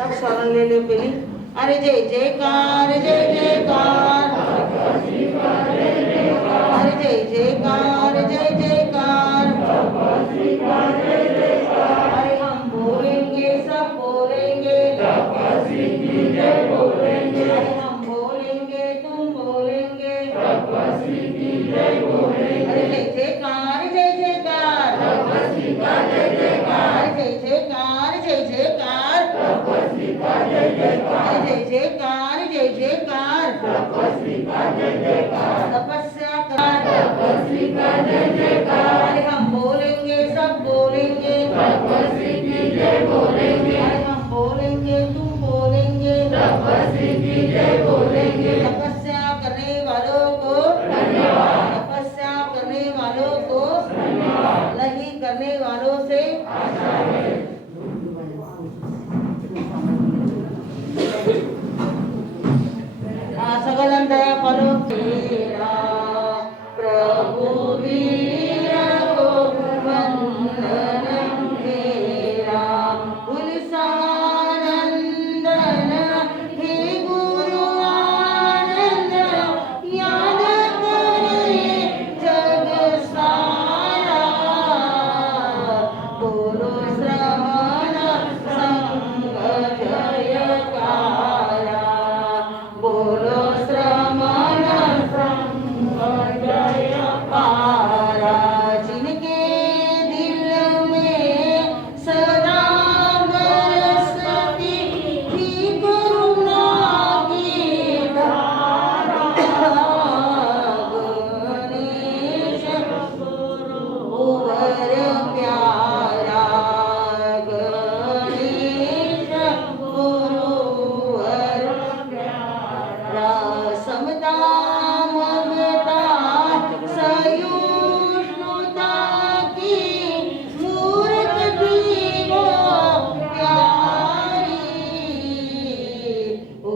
सब शरण ले लो पहले। अरे जय जयकार जय जयकार, अरे जय जयकार जय जयकार, अरे हम बोलेंगे सब बोलेंगे, अरे हम बोलेंगे तुम बोलेंगे, अरे जय जयकार जय जयकार, अरे जय जयकार जय जयकार, अरे जय जयकार जय जयकार, तपस्या कर, अरे हम बोलेंगे सब बोलेंगे, अरे हम बोलेंगे तुम बोलेंगे, तपस्या करने वालों को, तपस्या करने वालों को, नहीं करने वालों से सगलन दया परो तेरा प्रभु वीर को वंदन तेरा, उल्सानंदन हे गुरु आनंद, याद करे जग सारा, बोलो श्रवण संग जयकारा, बोलो श्रवण संग जयकारा, जिनके दिल में सदा बरसती थी करुणा की धारा, गणेश गुरुवर प्यारा, गणेश गुरुवर प्यारा, समता ममता सहिष्णुता की मूर्त थी वो प्यारी, ओ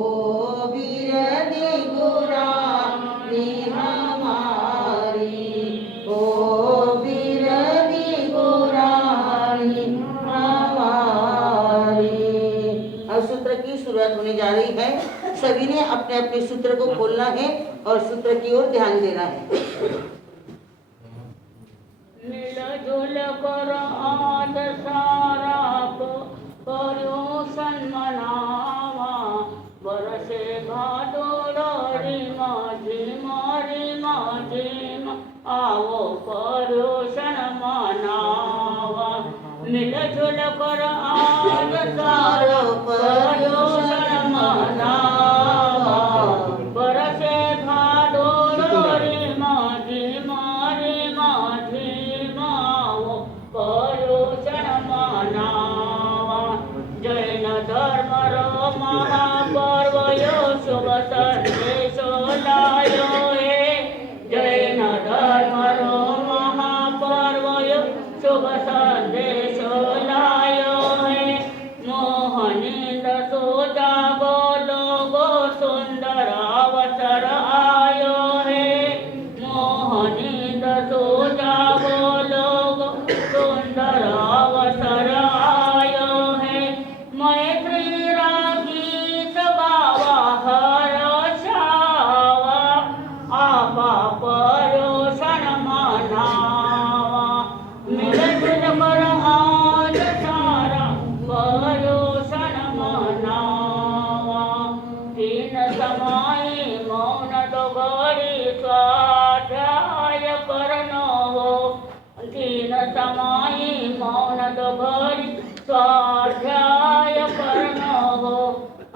वीरदी गुरानी हमारी, ओ वीरदी गुरानी हमारी। अब सूत्र की शुरुआत होने जा रही है। सभी ने अपने अपने सूत्र को खोलना है और सूत्र की ओर ध्यान देना है। मिलजुल कर आद सारा को पर्यूषण मनावा, बरसे भादोरी माझी मारी माझी आओ पर्यूषण मनावा, मिलजुल कर आद सारा पर्यूषण मनावा, बरसे भादोरी माझी मारी माझी माओ पर्यूषण मनावा, जैन धर्म रो महापर्व यो शुभ संदेशो लायो हे, जैन धर्म रो महापर्व यो शुभ संदेशो लायो हे, मोहनींद सो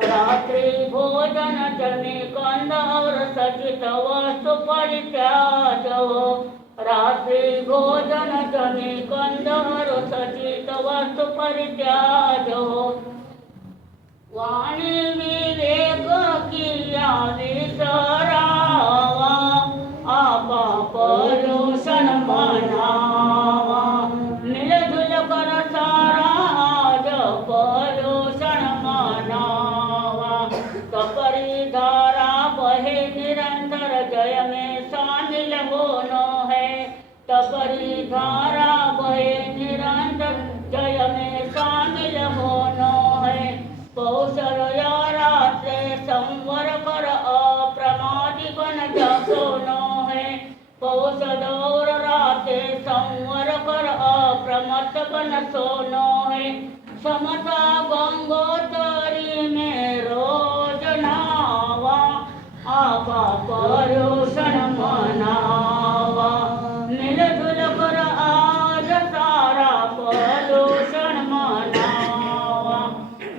रात्रि भोजन जमे कंद और सचित वस्तु परित्याजो। रात्रि भोजन जमे कंद और सचित वस्तु परित्याजो। वाणी विवेक किया विसरावा, आपा परोषण मनावा। मिलजुल कर सारा आज परोषण मनावा। तपरी धारा बहे निरंतर जय में शामिल होना है। तपरी धारा बहे निरंतर जय में शामिल होना है। कौशल रात्रे संवर कर अप्रमादी बन जसोनो है। कौशल और रात्रे संवर कर अप्रमत बन सोनो है। समता गंगोत्री में रोज नावा, आपा परोषण मनावा। मिलजुल कर आज सारा परोषण मनावा।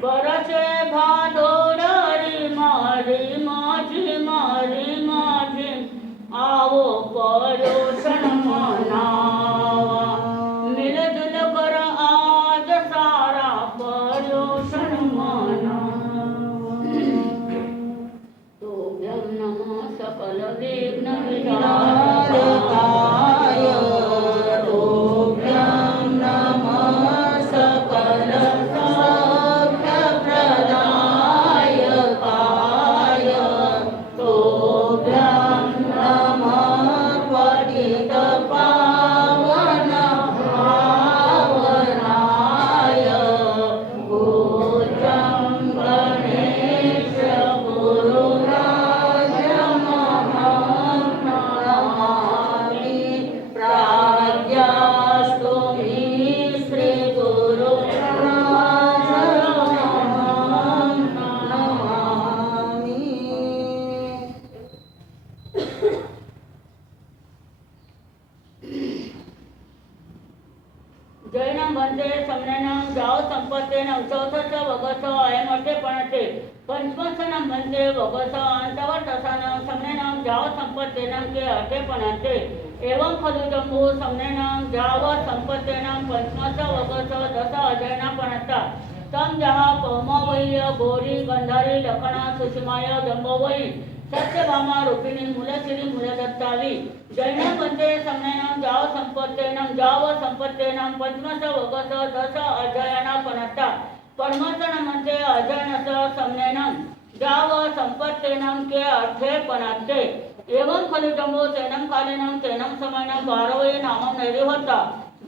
बरसे भादोरी मारी माझी मारी माझी, आवो परोषण मनावा। मिलजुल कर आज सारा परोषण मनावा। तोभ्यं नमः सकल विघ्न विनाशकाय। तोभ्यं नमः सकल जैनम बंदे समनम जाओ संपत्ते नम चौथच वगस आयमटे पणते। पंचमसनम बंदे वगस अंतवर दसानम समनम जाओ संपत्ते नम के अटे पणते। एवं खलु जम्बू समनम जाव संपत्ते नम पंचमस वगस दसा अजयना पणता। तम जहा पौमावह्य गौरी गंधारी लखना सुषमाय जंबवई सत्यभामा रूपिणी मूलश्री मूलदत्तावी। जैन बंदे समनम जाव संपत्तेनम पंचमस वगस दस अजयना पणता। परमसन म्हणजे अजयनस समनेनम जाव संपत्तेनम के अर्थे पणते। एवं खलु जम्बो तेनम कालीनम तेनम समयनम बारवये नामम नैरे होता।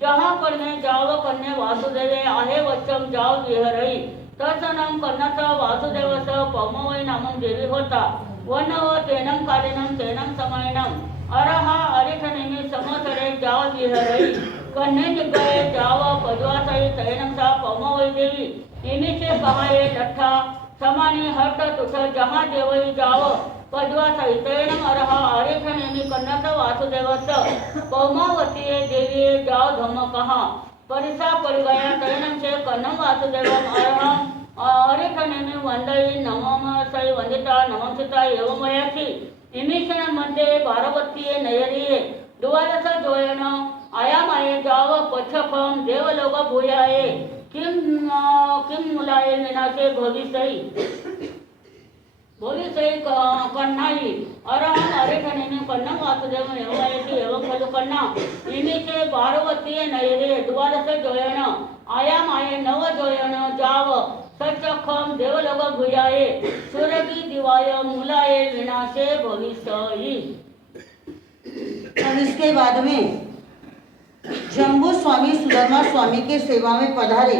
जहाँ कन्ये जाव कन्ये वासुदेवे आहे वच्चम जाव विहरई। तत्सनम कन्नस वासुदेवस पौमवई नामम देवी होता। वन व तेनम कालीनम तेनम समयनम अरहा अरिठनेमी समसरे जाव विहरई। कन्ये जगये जाव पद्वासई तैनम सा पौमवई देवी। इमीचे कहाये लठ्ठा समानी हट तुठ जहाँ देवई जाव पद्वासई तैनम अरहा अरिठनेमी कन्नस वासुदेवस पौमावतीये देवी जाव धम कहा। परिसा परिगया तैनम से कन्नम वासुदेवम अरहम अरिठनेमी वंदई नमम सई वंदिता नमम सीता एवं वयाची। इमीक्षण मध्ये पार्वतीये नयरिये द्वारस जोयन आयामाये जाव पच्छखम देवलोक भूयाये। किम मुलाये विनाशे भविष्यई कन्नाई अरहम अरिठनेमी कन्नम वासुदेवम एवं वयाची। एवं खलु कन्ना इमीचे पार्वतीये नयरिये द्वारस जोयन आयामाये नव जोयन जाव सचखम देवलोक भूयाये। सुरभि दिवाय मूलाये विनाशे भविष्यई। और इसके बाद में जम्बू स्वामी सुदामा स्वामी के सेवा में पधारे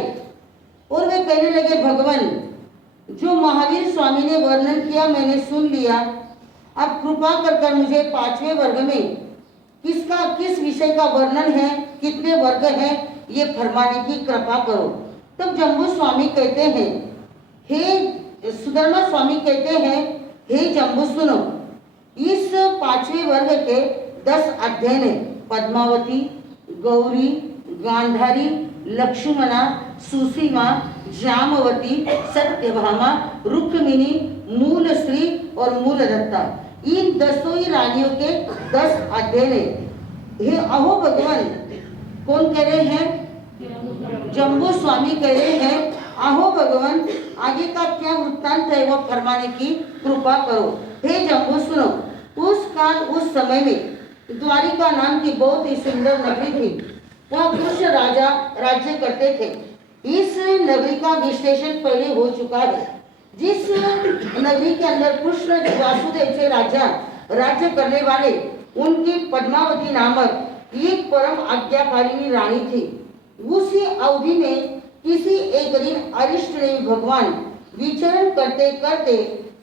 और वे कहने लगे, भगवान जो महावीर स्वामी ने वर्णन किया मैंने सुन लिया। अब कृपा कर मुझे 5वें वर्ग में किस विषय का वर्णन है, कितने वर्ग हैं, ये फरमाने की कृपा करो। तब जम्बू स्वामी कहते हैं, हे सुदामा स्वामी कहते हैं, हे जम्बू सुनो, इस 5वें वर्ग के 10 अध्याय हैं। पद्मावती, गौरी, गांधारी, लक्ष्मणा, सुसीमा, जामवती, सत्यभामा, रुक्मिणी, मूल श्री और मूल दत्ता, इन 10 ही रानियों के 10 अध्ययन है। हे अहो भगवान, कौन कह रहे हैं? जम्बू स्वामी कह रहे हैं, आहो भगवान, आगे का क्या वृत्तांत है वो फरमाने की कृपा करो। हे जम्बू सुनो, उस काल उस समय में द्वारिका नाम की बहुत ही सुंदर नगरी थी। वहाँ कृष्ण राजा राज्य करते थे। इस नगरी का विश्लेषण पहले हो चुका है। जिस नगरी के अंदर कृष्ण वासुदेव से राजा राज्य करने वाले उनकी पद्मावती नामक एक परम आज्ञाकारिणी रानी थी। उसी अवधि में किसी एक दिन अरिष्ट ने भगवान विचरण करते करते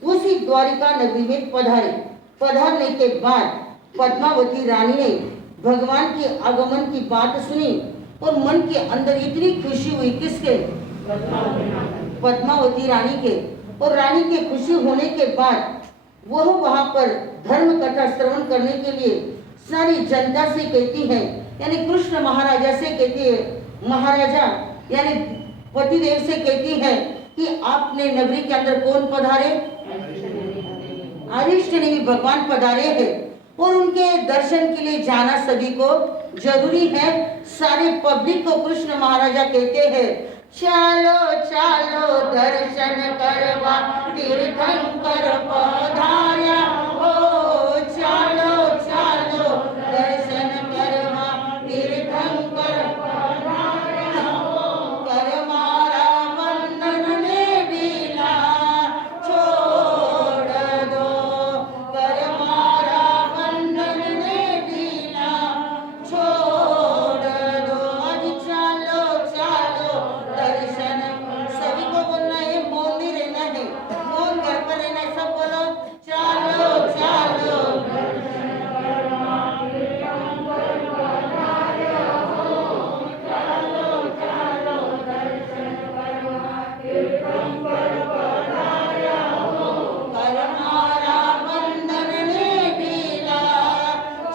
उसी द्वारिका नगरी में पधारे। पधारने के बाद पद्मावती रानी ने भगवान के आगमन की बात सुनी और मन के अंदर इतनी खुशी हुई। किसके? पद्मावती रानी के। और रानी के खुशी होने के बाद वह वहां पर धर्म कथा श्रवण करने के लिए सारी जनता से कहती है, यानी कृष्ण महाराजा से कहती है, महाराजा यानी पतिदेव से कहती है कि आपने नगरी के अंदर कौन पधारे? अरिष्ट ने भी भगवान पधारे हैं और उनके दर्शन के लिए जाना सभी को जरूरी है। सारे पब्लिक को कृष्ण महाराजा कहते हैं, चलो चलो दर्शन करवा तीर्थंकर पधारा, ओ चलो चलो दर्शन करवा तीर्थंकर पधारा, कर मारा बंधन ने ढीला छोड़ दो, कर मारा बंधन ने ढीला छोड़ दो, आज चलो चलो दर्शन। सभी को बोलना है, मौन नहीं रहना है, मौन घर पर रहना है। सब बोलो चलो चलो कर मारा बंधन ने ढीला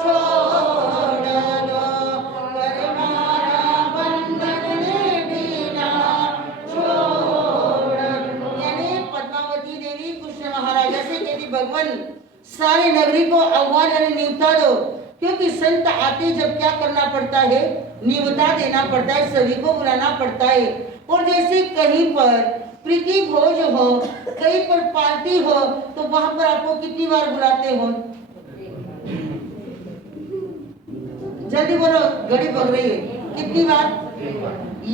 छोड़ दो, कर मारा बंधन ने ढीला छोड़ दो। यानी पद्मावती देवी कृष्ण महाराजा से कहती, भगवान सारे नगरी को आह्वान यानी न्योता दो, क्योंकि संत आते जब क्या करना पड़ता है? न्योता देना पड़ता है, सभी को बुलाना पड़ता है। और जैसे कहीं पर प्रीति भोज हो, कहीं पर पार्टी हो, तो वहां पर आपको कितनी बार बुलाते हो? जल्दी बोलो, घड़ी पक रही है। कितनी बार?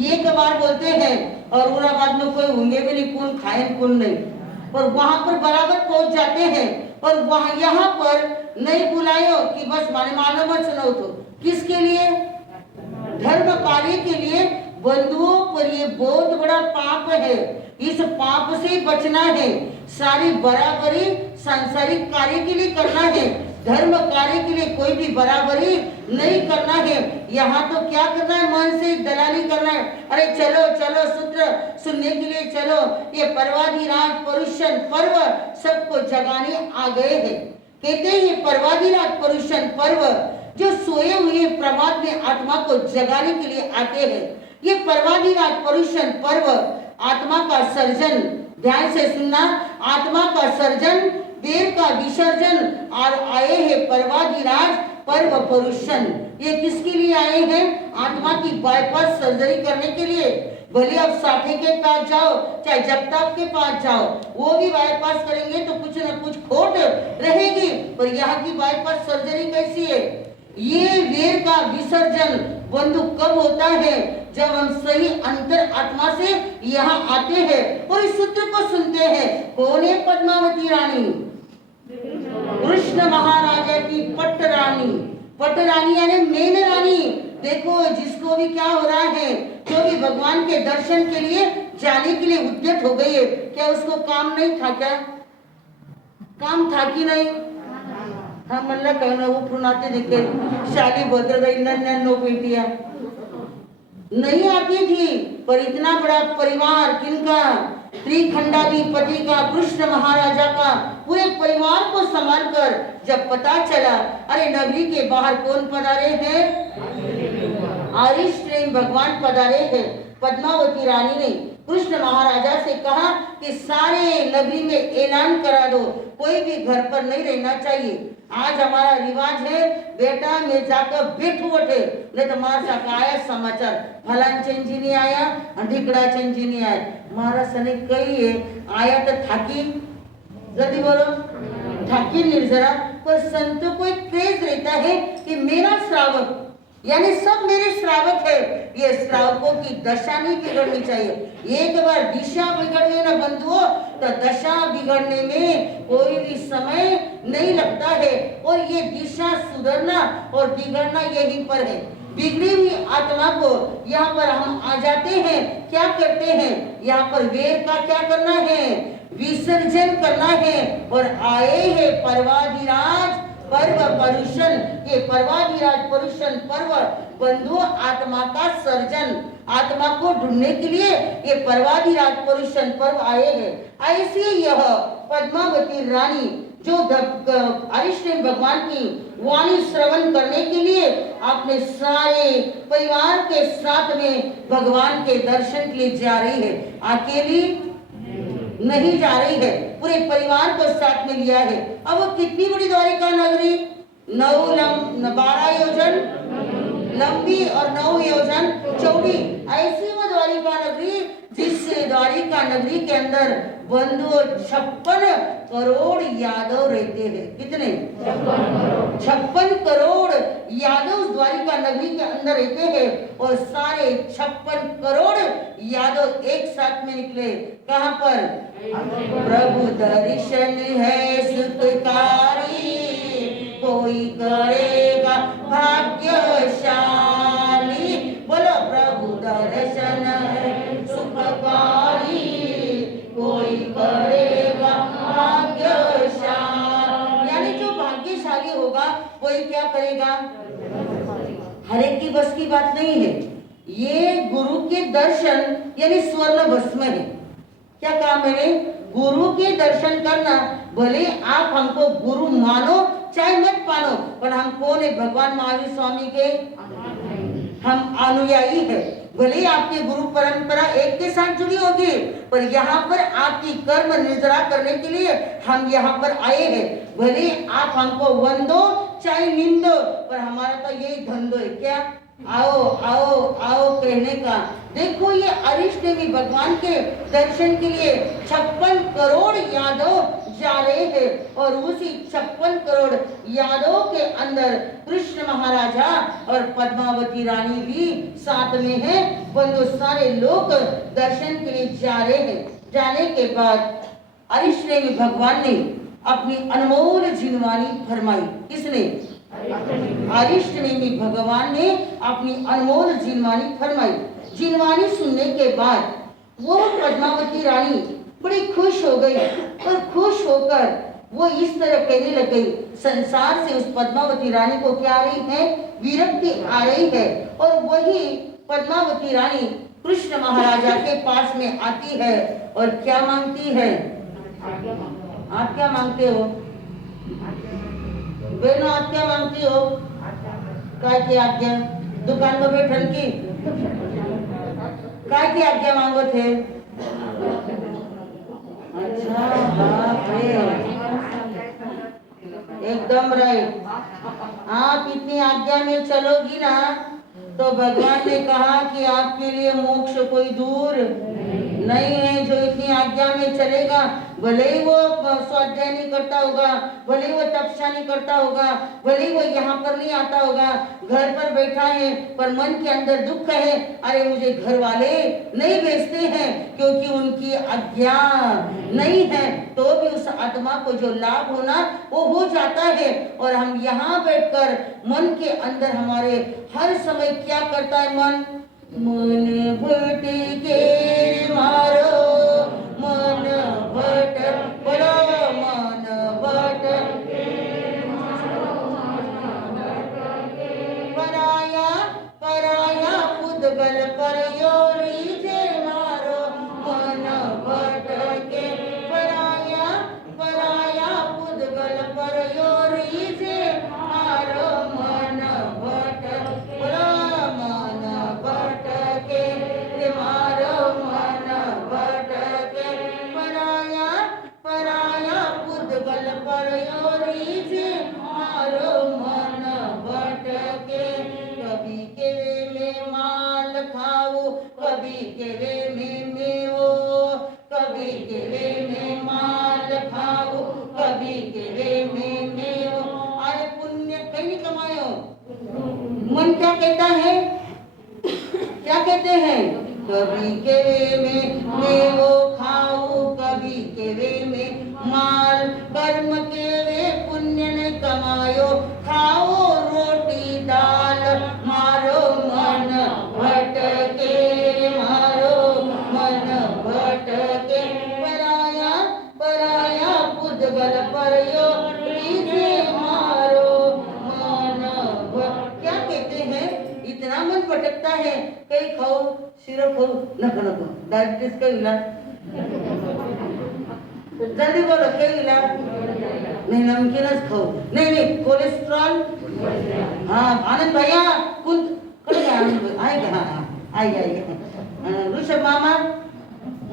एक बार बोलते हैं और औरंगाबाद में कोई होंगे भी नहीं, कौन खाए कौन नहीं, और वहां पर बराबर पहुंच जाते हैं। और वहां यहाँ पर नहीं बुलायो कि बस माने मानो मत सुनो, तो किसके लिए? धर्म कार्य के लिए। बंधुओं पर ये बहुत बड़ा पाप है, इस पाप से बचना है। सारी बराबरी सांसारिक कार्य के लिए करना है, धर्म कार्य के लिए कोई भी बराबरी नहीं करना है। यहाँ तो क्या करना है? मन से दलाली करना है। अरे चलो चलो सूत्र सुनने के लिए चलो, ये पर्वाधिराज परुषण पर्व सबको जगाने आ गए हैं। कहते हैं पर्वाधिराज परुषण पर्व जो सोए हुए प्रभात में आत्मा को जगाने के लिए आते हैं। ये पर्वाधिराज परुषण पर्व आत्मा का सर्जन, ध्यान से सुनना, आत्मा का सर्जन, देह का विसर्जन और आए हैं पर्वाधिराज पर्व परुषण। ये किसके लिए आए हैं? आत्मा की बाईपास सर्जरी करने के लिए। भले आप साठे के पास जाओ चाहे जगताप के पास जाओ, वो भी बाईपास करेंगे तो कुछ न कुछ खोट रहेगी। पर यहाँ की बाईपास सर्जरी कैसी है? ये वेर का विसर्जन बंधु कब होता है? जब हम सही अंतर आत्मा से यहाँ आते हैं और इस सूत्र को सुनते हैं। कौन है पद्मावती रानी? कृष्ण महाराजा की पट रानी। पट रानी यानी मेन रानी। देखो जिसको भी क्या हो रहा है, जो भी भगवान के दर्शन के लिए जाने के लिए उद्यत हो गई है, क्या उसको काम नहीं था? क्या काम था कि नहीं? हाँ मल्ला कहना वो पुनाते दिखे शाली भद्र नो बेटिया नहीं आती थी। पर इतना बड़ा परिवार किनका? त्रिखंडाधिपति का, कृष्ण महाराजा का पूरे परिवार को संभाल कर जब पता चला, अरे नगरी के बाहर कौन पधारे हैं? अरिष्ट ने भगवान पधारे हैं। पद्मावती रानी ने कृष्ण महाराजा से कहा कि सारे नगरी में ऐलान करा दो, कोई भी घर पर नहीं रहना चाहिए। आज हमारा रिवाज है, बेटा मैं जाकर बैठू उठे, नहीं तो मार सका आया समाचार फलान चेंजी नहीं आया, ढिकड़ा चेंजी नहीं आया। मारा सने कही है आया तो थाकी, जल्दी बोलो, थाकी निर्जरा। पर संतों को एक क्रेज रहता है कि मेरा श्रावक यानी सब मेरे श्रावक है, ये श्रावकों की दशा नहीं बिगड़नी चाहिए। एक बार दिशा बिगड़ गई ना बंधुओं, तो दशा बिगड़ने में कोई भी समय नहीं लगता है। और ये दिशा सुधरना और बिगड़ना यहीं पर है। बिगड़ी हुई आत्मा को यहाँ पर हम आ जाते हैं, क्या करते हैं, यहाँ पर वेर का क्या करना है, विसर्जन करना है। और आए हैं पर्वाधिराज पर्व परुषण, ये पर्वाधिराज परुषण पर्व बंधुओं आत्मा का सर्जन, आत्मा को ढूंढने के लिए ये पर्वाधिराज परुषण पर्व आए हैं। ऐसे यह पद्मावती रानी जो हरिश्चंद्र भगवान की वाणी श्रवण करने के लिए अपने सारे परिवार के साथ में भगवान के दर्शन के लिए जा रही है। अकेली नहीं जा रही है, पूरे परिवार को साथ में लिया है। अब वो कितनी बड़ी द्वारिका नगरी, 12 योजन लंबी और 9 योजन चौड़ी, ऐसी वो द्वारिका नगरी जिस द्वारिका नगरी के अंदर बंधुओं 56 करोड़ यादव रहते हैं। कितने? 56 करोड़ यादव द्वारिका नगरी के अंदर रहते हैं। और सारे 56 करोड़ यादव एक साथ में निकले। कहाँ पर? प्रभु दर्शन है सुखकारी, कोई करेगा भाग्यशाली। बोलो प्रभु दर्शन है सुखकारी, कोई करेगा भाग्यशाली। यानी जो भाग्यशाली होगा कोई क्या करेगा? हर एक की बस की बात नहीं है। ये गुरु के दर्शन यानी स्वर्ण भस्म है। क्या कहा मैंने? गुरु के दर्शन करना, भले आप हमको गुरु मानो चाहे मत मानो, पर हम कौन है? भगवान महावीर स्वामी के हम अनुयायी है। भले आपकी गुरु परंपरा एक के साथ जुड़ी होगी, पर यहाँ पर आपकी कर्म निर्जरा करने के लिए हम यहाँ पर आए हैं। भले आप हमको वंदो चाहे निंदो, पर हमारा तो यही धंधो है। क्या? आओ आओ आओ कहने का। देखो ये अरिष्टनेमी भगवान के दर्शन के लिए 56 करोड़ यादव जा रहे हैं। और उसी 56 करोड़ यादवों के अंदर कृष्ण महाराजा और पद्मावती रानी भी साथ में है। बंधु सारे लोग दर्शन के लिए जा रहे हैं। जाने के बाद अरिष्टनेमी भगवान ने अपनी अनमोल जिनवानी फरमाई। किसने? अरिष्टनेमी भगवान ने अपनी अनमोल जिनवानी फरमाई। जिनवानी सुनने के बाद वो पद्मावती रानी बड़ी खुश हो गई। और खुश होकर वो इस तरह कहने लग गई, संसार से उस पद्मावती रानी को क्या आ रही है? विरक्ति आ रही है। और वही पद्मावती रानी कृष्ण महाराजा के पास में आती है और क्या मांगती है? आप क्या मांगते हो बहनों? आप क्या मांगती हो? काय की आज्ञा? दुकान में बैठन की काय की आज्ञा मांगो थे? अच्छा, बाप रे, एकदम राइट। आप इतनी आज्ञा में चलोगी ना, तो भगवान ने कहा कि आपके लिए मोक्ष कोई दूर नहीं है। जो इतनी आज्ञा में चलेगा, भले ही वो स्वाध्याय नहीं करता होगा, भले ही वो तपस्या नहीं करता होगा, भले ही वो यहाँ पर नहीं आता होगा, घर पर बैठा है पर मन के अंदर दुख है, अरे मुझे घर वाले नहीं भेजते हैं क्योंकि उनकी आज्ञा नहीं है, तो भी उस आत्मा को जो लाभ होना वो हो जाता है। और हम यहाँ बैठकर मन के अंदर हमारे हर समय क्या करता है? मन भटके मारो, मन भटके, बोलो मन भटके, पराया पराया पुद्गल पर योरी जे मारो, मन भटके, पराया पराया पुद्गल पर योरी जे मारो, मन भटके, बोलो मन भटके मारो, मन पुद्गल परयो रीझे मारो मन भटके कभी केवे में माल खाओ कभी केवे में मेवो कभी केवे में माल खाओ कभी केवे में मेवो अरे पुण्य कहीं नहीं कमायो मन क्या कहता है क्या कहते हैं कभी केवे में मेवो खाओ कभी केवे में माल कर्म केवे पुण्य ने कमायो खाओ रोटी दाल मारो मन भटके मारो मन भटके पराया पराया पुद्गल परयो रीझे मारो मन क्या कहते हैं इतना मन भटकता है कहीं खाओ शिरो खाओ नको नको डायबिटीज का इलाज जल्दी बोलो क्या इलाज नहीं नमकीनच खाओ नहीं नहीं कोलेस्ट्रॉल हाँ आनंद भैया कुल कड़े आनंद आए हाँ हाँ आई आई ऋषभ मामा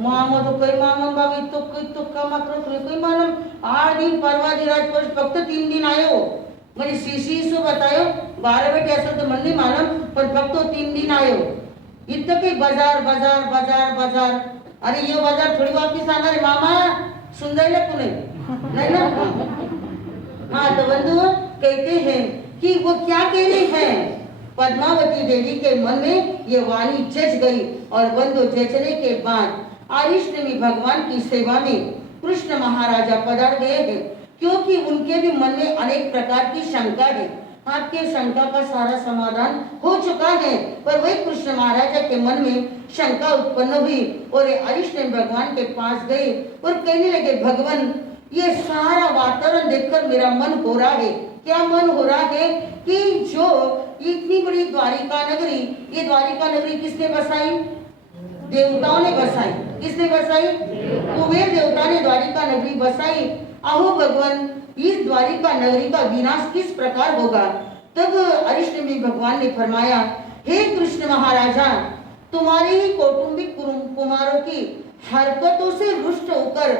मामा तो कई मामा बाबी तो कामा करो कोई मालूम 8 दिन परवा दी रात पर फक्त 3 दिन आयो म्हणजे सीसी सो बतायो 12 बेटे असेल तर मंदी मालूम पण फक्त 3 दिन आयो इतकं काही बाजार बाजार बाजार बाजार अरे ये बाजार थोड़ी वापिस आना रे मामा सुन जाइले पुणे नहीं ना हाँ तो बंधु कहते हैं कि वो क्या कह रहे हैं पद्मावती देवी के मन में ये वाणी जच गई और बंधु जचने के बाद आरिष्टमी भगवान की सेवा में कृष्ण महाराजा पधार गए हैं क्योंकि उनके भी मन में अनेक प्रकार की शंका है आपके शंका का सारा समाधान हो चुका है पर वही कृष्ण महाराजा के मन में शंका उत्पन्न हुई और अरिष्टमी भगवान के पास गए और कहने लगे भगवान ये सारा वातावरण देखकर मेरा मन हो रहा है क्या मन हो रहा है कि जो इतनी बड़ी द्वारिका नगरी ये द्वारिका नगरी किसने बसाई देवताओं ने बसाई किसने बसाई कुबेर देवता ने द्वारिका नगरी बसाई अहो भगवान इस द्वारिका नगरी का विनाश किस प्रकार होगा तब अरिष्टमी भगवान ने फरमाया हे कृष्ण महाराजा तुम्हारे ही कौटुंबिक कुमारों की हरकतों से रुष्ट होकर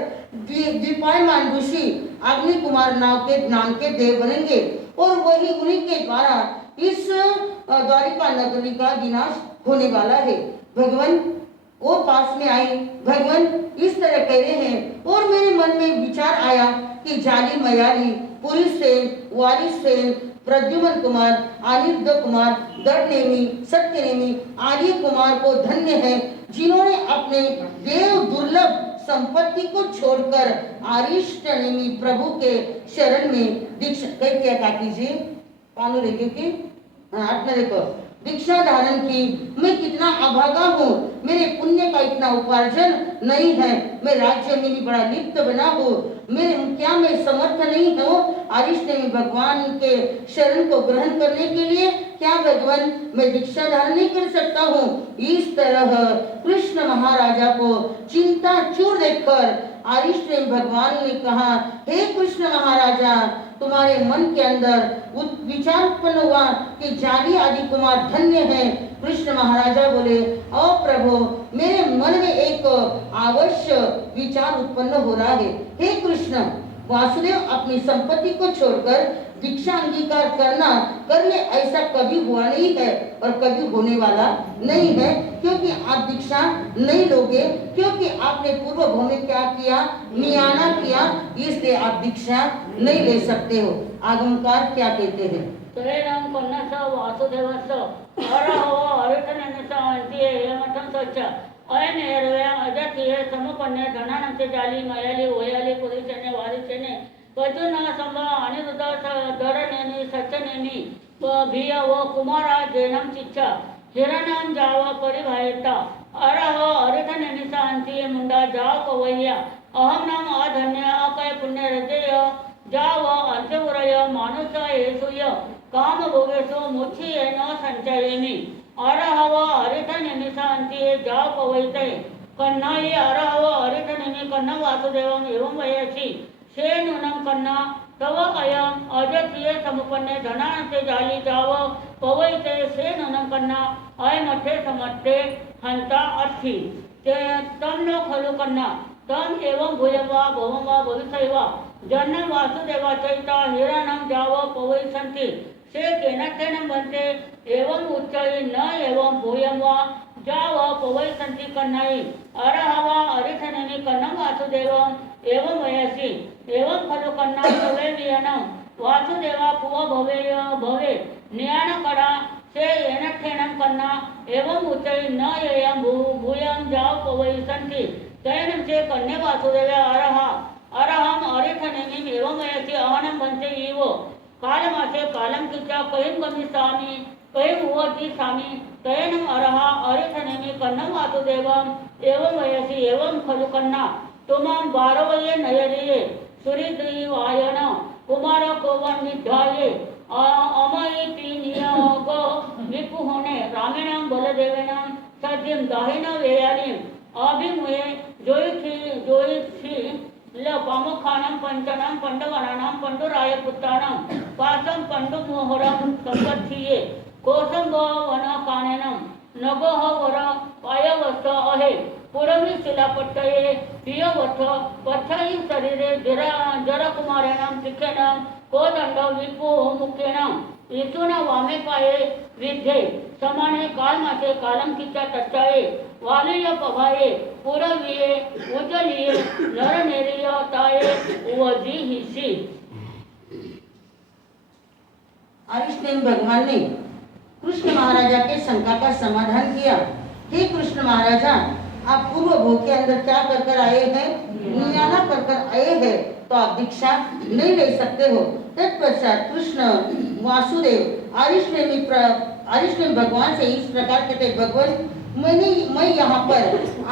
द्वीपायमान ऋषि अग्नि कुमार नाम के देव बनेंगे और वही उन्हीं के द्वारा इस द्वारिका नगरी का विनाश होने वाला है भगवान वो पास में आई भगवान इस तरह कह रहे हैं और मेरे मन में विचार आया कि जाली मयाली पुरी सेन वारिस सेन प्रद्युमन कुमार अनिरुद्ध कुमार दृढ़नेमी सत्यनेमी आदि कुमार को धन्य है जिन्होंने अपने देव दुर्लभ संपत्ति को छोड़कर आरिष्टनेमी प्रभु के शरण में दीक्षा क्या कीजिए पानु रेडियो की आपने देखो दीक्षा धारण की मैं कितना अभागा हूँ मेरे पुण्य का इतना उपार्जन नहीं है मैं राज्य में भी बड़ा लिप्त बना हूँ मेरे क्या मैं समर्थ नहीं हूँ अरिष्टनेमी भगवान के शरण को ग्रहण करने के लिए क्या भगवान मैं दीक्षा धारण नहीं कर सकता हूँ इस तरह कृष्ण महाराजा को चिंता चूर देखकर अरिष्टनेमी भगवान ने कहा हे कृष्ण महाराजा तुम्हारे मन के अंदर विचार उत्पन्न हुआ कि जाली आदि कुमार धन्य है कृष्ण महाराजा बोले ओ प्रभु मेरे मन में एक अवश्य विचार उत्पन्न हो रहा है हे कृष्ण वासुदेव अपनी संपत्ति को छोड़कर दीक्षा अंगीकार कर ले ऐसा कभी हुआ नहीं है और कभी होने वाला नहीं है क्योंकि आप दीक्षा नहीं लोगे क्योंकि आपने पूर्व भव में क्या किया मियाना किया इसलिए आप दीक्षा नहीं ले सकते हो आगमकार क्या कहते हैं तरेरं कन्नस वासुदेवस अरहो अरितननस अंतिये हेमठं सच्च अयन एरव्या अजतिये समपन्ने धनानंते जाली मयाली ओयाली पुरुषेने वारिसेने पजुना संभा अनिरुद्ध दरनेमी सच्चनेमी भिय व कुमारा जेनम चिच्चा हिरणम जाव परिभायता अरह अरितनेमी अंतिये मुंडा जाव कवय्या अहम नाम अधन्य अकय पुण्य हृदय जाव अंत्यपुरय मानुष येसुय काम भोगेशो मुच्छी न संचयेमी अरहव अरितनेमी अंतिये जाव कवयते कन्नाई अरहव अरितनेमी कन्न वासुदेवम एवं वयसी से नूनम कन्ना तव अयम अजतीय समुपन्ने धनानते जाली जाव पवैते से नूनम कन्ना अयमठे समट्टे हंता अर्थी ते तम न खलु कन्ना तम एवं भूयं वा भवं वा भविष्य वा जन्म वासुदेवाचैता हिरणं जाव पवैसन्ति से केन बनते एवं उच्चै न एवं भूयं वा जाव पवैसन्ति कन्नई अरह वा अरिथनेनि कन्नं वासुदेवं एवं वयसि एवं खलु कन्नं भवे वियनं वासुदेवा पुव भवे न्यान करा से एनठेनं कन्ना एवं उच्चै न एयं भूयं जाव पवैसन्ति तैनं से कन्ने वासुदेव अरहम अरिथनेमिं एवं वयसि अहनं भन्ते इव कालमासे कालं किच्चा कहिं गमिष्यामि कहिं उवतिष्यामि तैनं अरह अरिथनेमि कन्नं वासुदेवं एवं वयसि एवं खलु कन्ना तुमां बारवये नयरिये सुहृद्वायन कुमार कोवन निध्याये अमयति नियोग विपुहोने रामेणं बलदेवेनं सद्यं दाहिन वेयालिं अभिमुये जोयिक्षि पामुखानं पंचनं पंडवानां पंडुरायपुत्राणां पासं पंडुमोहरं संपत्थिये कोसं वनकाननं नगोह वर पायवस्त अहे पुरवी शिलापट्टये पियवथ पथ्यहि शरीरे जरकुमारेणं तिखेनं कोदंड विपु मुखेनं इथून वामे पाये विद्ये समाने कालमासे कालम किच्चा तट्टाये वालिय पभाये पुरविये उजलिये नरनेरिय ताये उवजी हिसी। अरिष्टेन भगवान ने कृष्ण महाराजा के शंका का समाधान किया। हे कृष्ण महाराजा, आप पूर्व भोग के अंदर क्या कर कर आए हैं? नियाना कर कर आए हैं, तो आप दीक्षा नहीं ले सकते हो। तत्पश्चात कृष्ण वासुदेव अरिष्टेन भगवान से इस प्रकार कहते, भगवान मैं यहाँ पर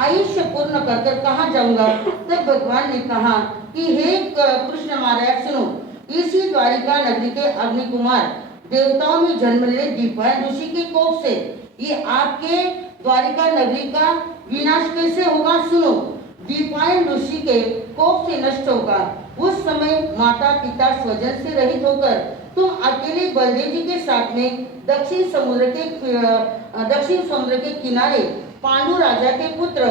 आयुष्य पूर्ण कर कर कहाँ जाऊंगा? तब भगवान ने कहा कि हे कृष्ण महाराज सुनो, इसी द्वारिका नगरी के अग्नि कुमार देवताओं में जन्म ले दीपायन ऋषि के कोप से ये आपके द्वारिका नगरी का विनाश कैसे होगा? सुनो, दीपायन ऋषि के कोप से नष्ट होगा। उस समय माता पिता स्वजन से रहित होकर तुम अकेले बलदेव जी के साथ में दक्षिण समुद्र के किनारे पांडु राजा के पुत्र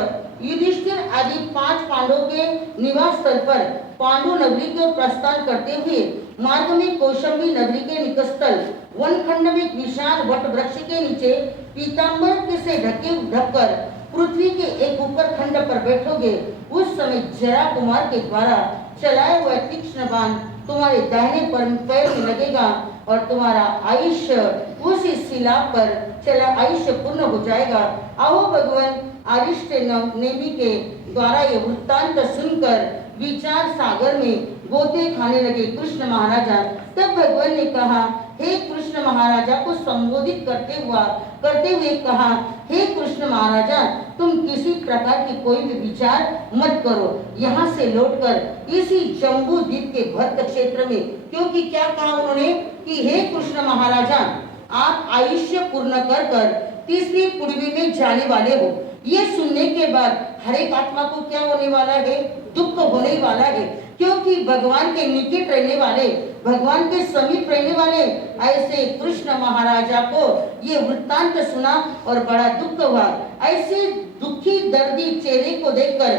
युधिष्ठिर आदि 5 पांडवों के निवास स्थल पर पांडु नगरी की ओर प्रस्थान करते हुए मार्ग में कौशंबी नगरी के निकटस्थल वनखंड में विशाल वट वृक्ष के नीचे पीताम्बर से ढककर पृथ्वी के एक ऊपर खंड पर बैठोगे। उस समय जरा कुमार के द्वारा चलाए हुए तीक्ष्ण बाण तुम्हारे दाहिने पैर में लगेगा और तुम्हारा आयुष्य उस शिला पर चला आयुष्य पूर्ण हो जाएगा। आओ भगवान अरिष्टेनेमि के द्वारा ये वृत्तांत सुनकर विचार सागर में गोते खाने लगे कृष्ण महाराजा। तब भगवान ने कहा, हे कृष्ण महाराजा को संबोधित करते हुए कहा, हे कृष्ण महाराजा, तुम किसी प्रकार की कोई भी विचार मत करो। यहाँ से लौटकर इसी जम्बू द्वीप के भरत क्षेत्र में, क्योंकि क्या कहा उन्होंने कि हे कृष्ण महाराजा, आप आयुष्य पूर्ण कर कर तीसरी पृथ्वी में जाने वाले हो। ये सुनने के बाद हर एक आत्मा को क्या होने वाला है? दुख होने वाला है, क्योंकि भगवान के निकट रहने वाले, भगवान के समीप रहने वाले ऐसे कृष्ण महाराजा को ये वृत्तांत सुना और बड़ा दुख हुआ। ऐसे दुखी दर्दी चेहरे को देखकर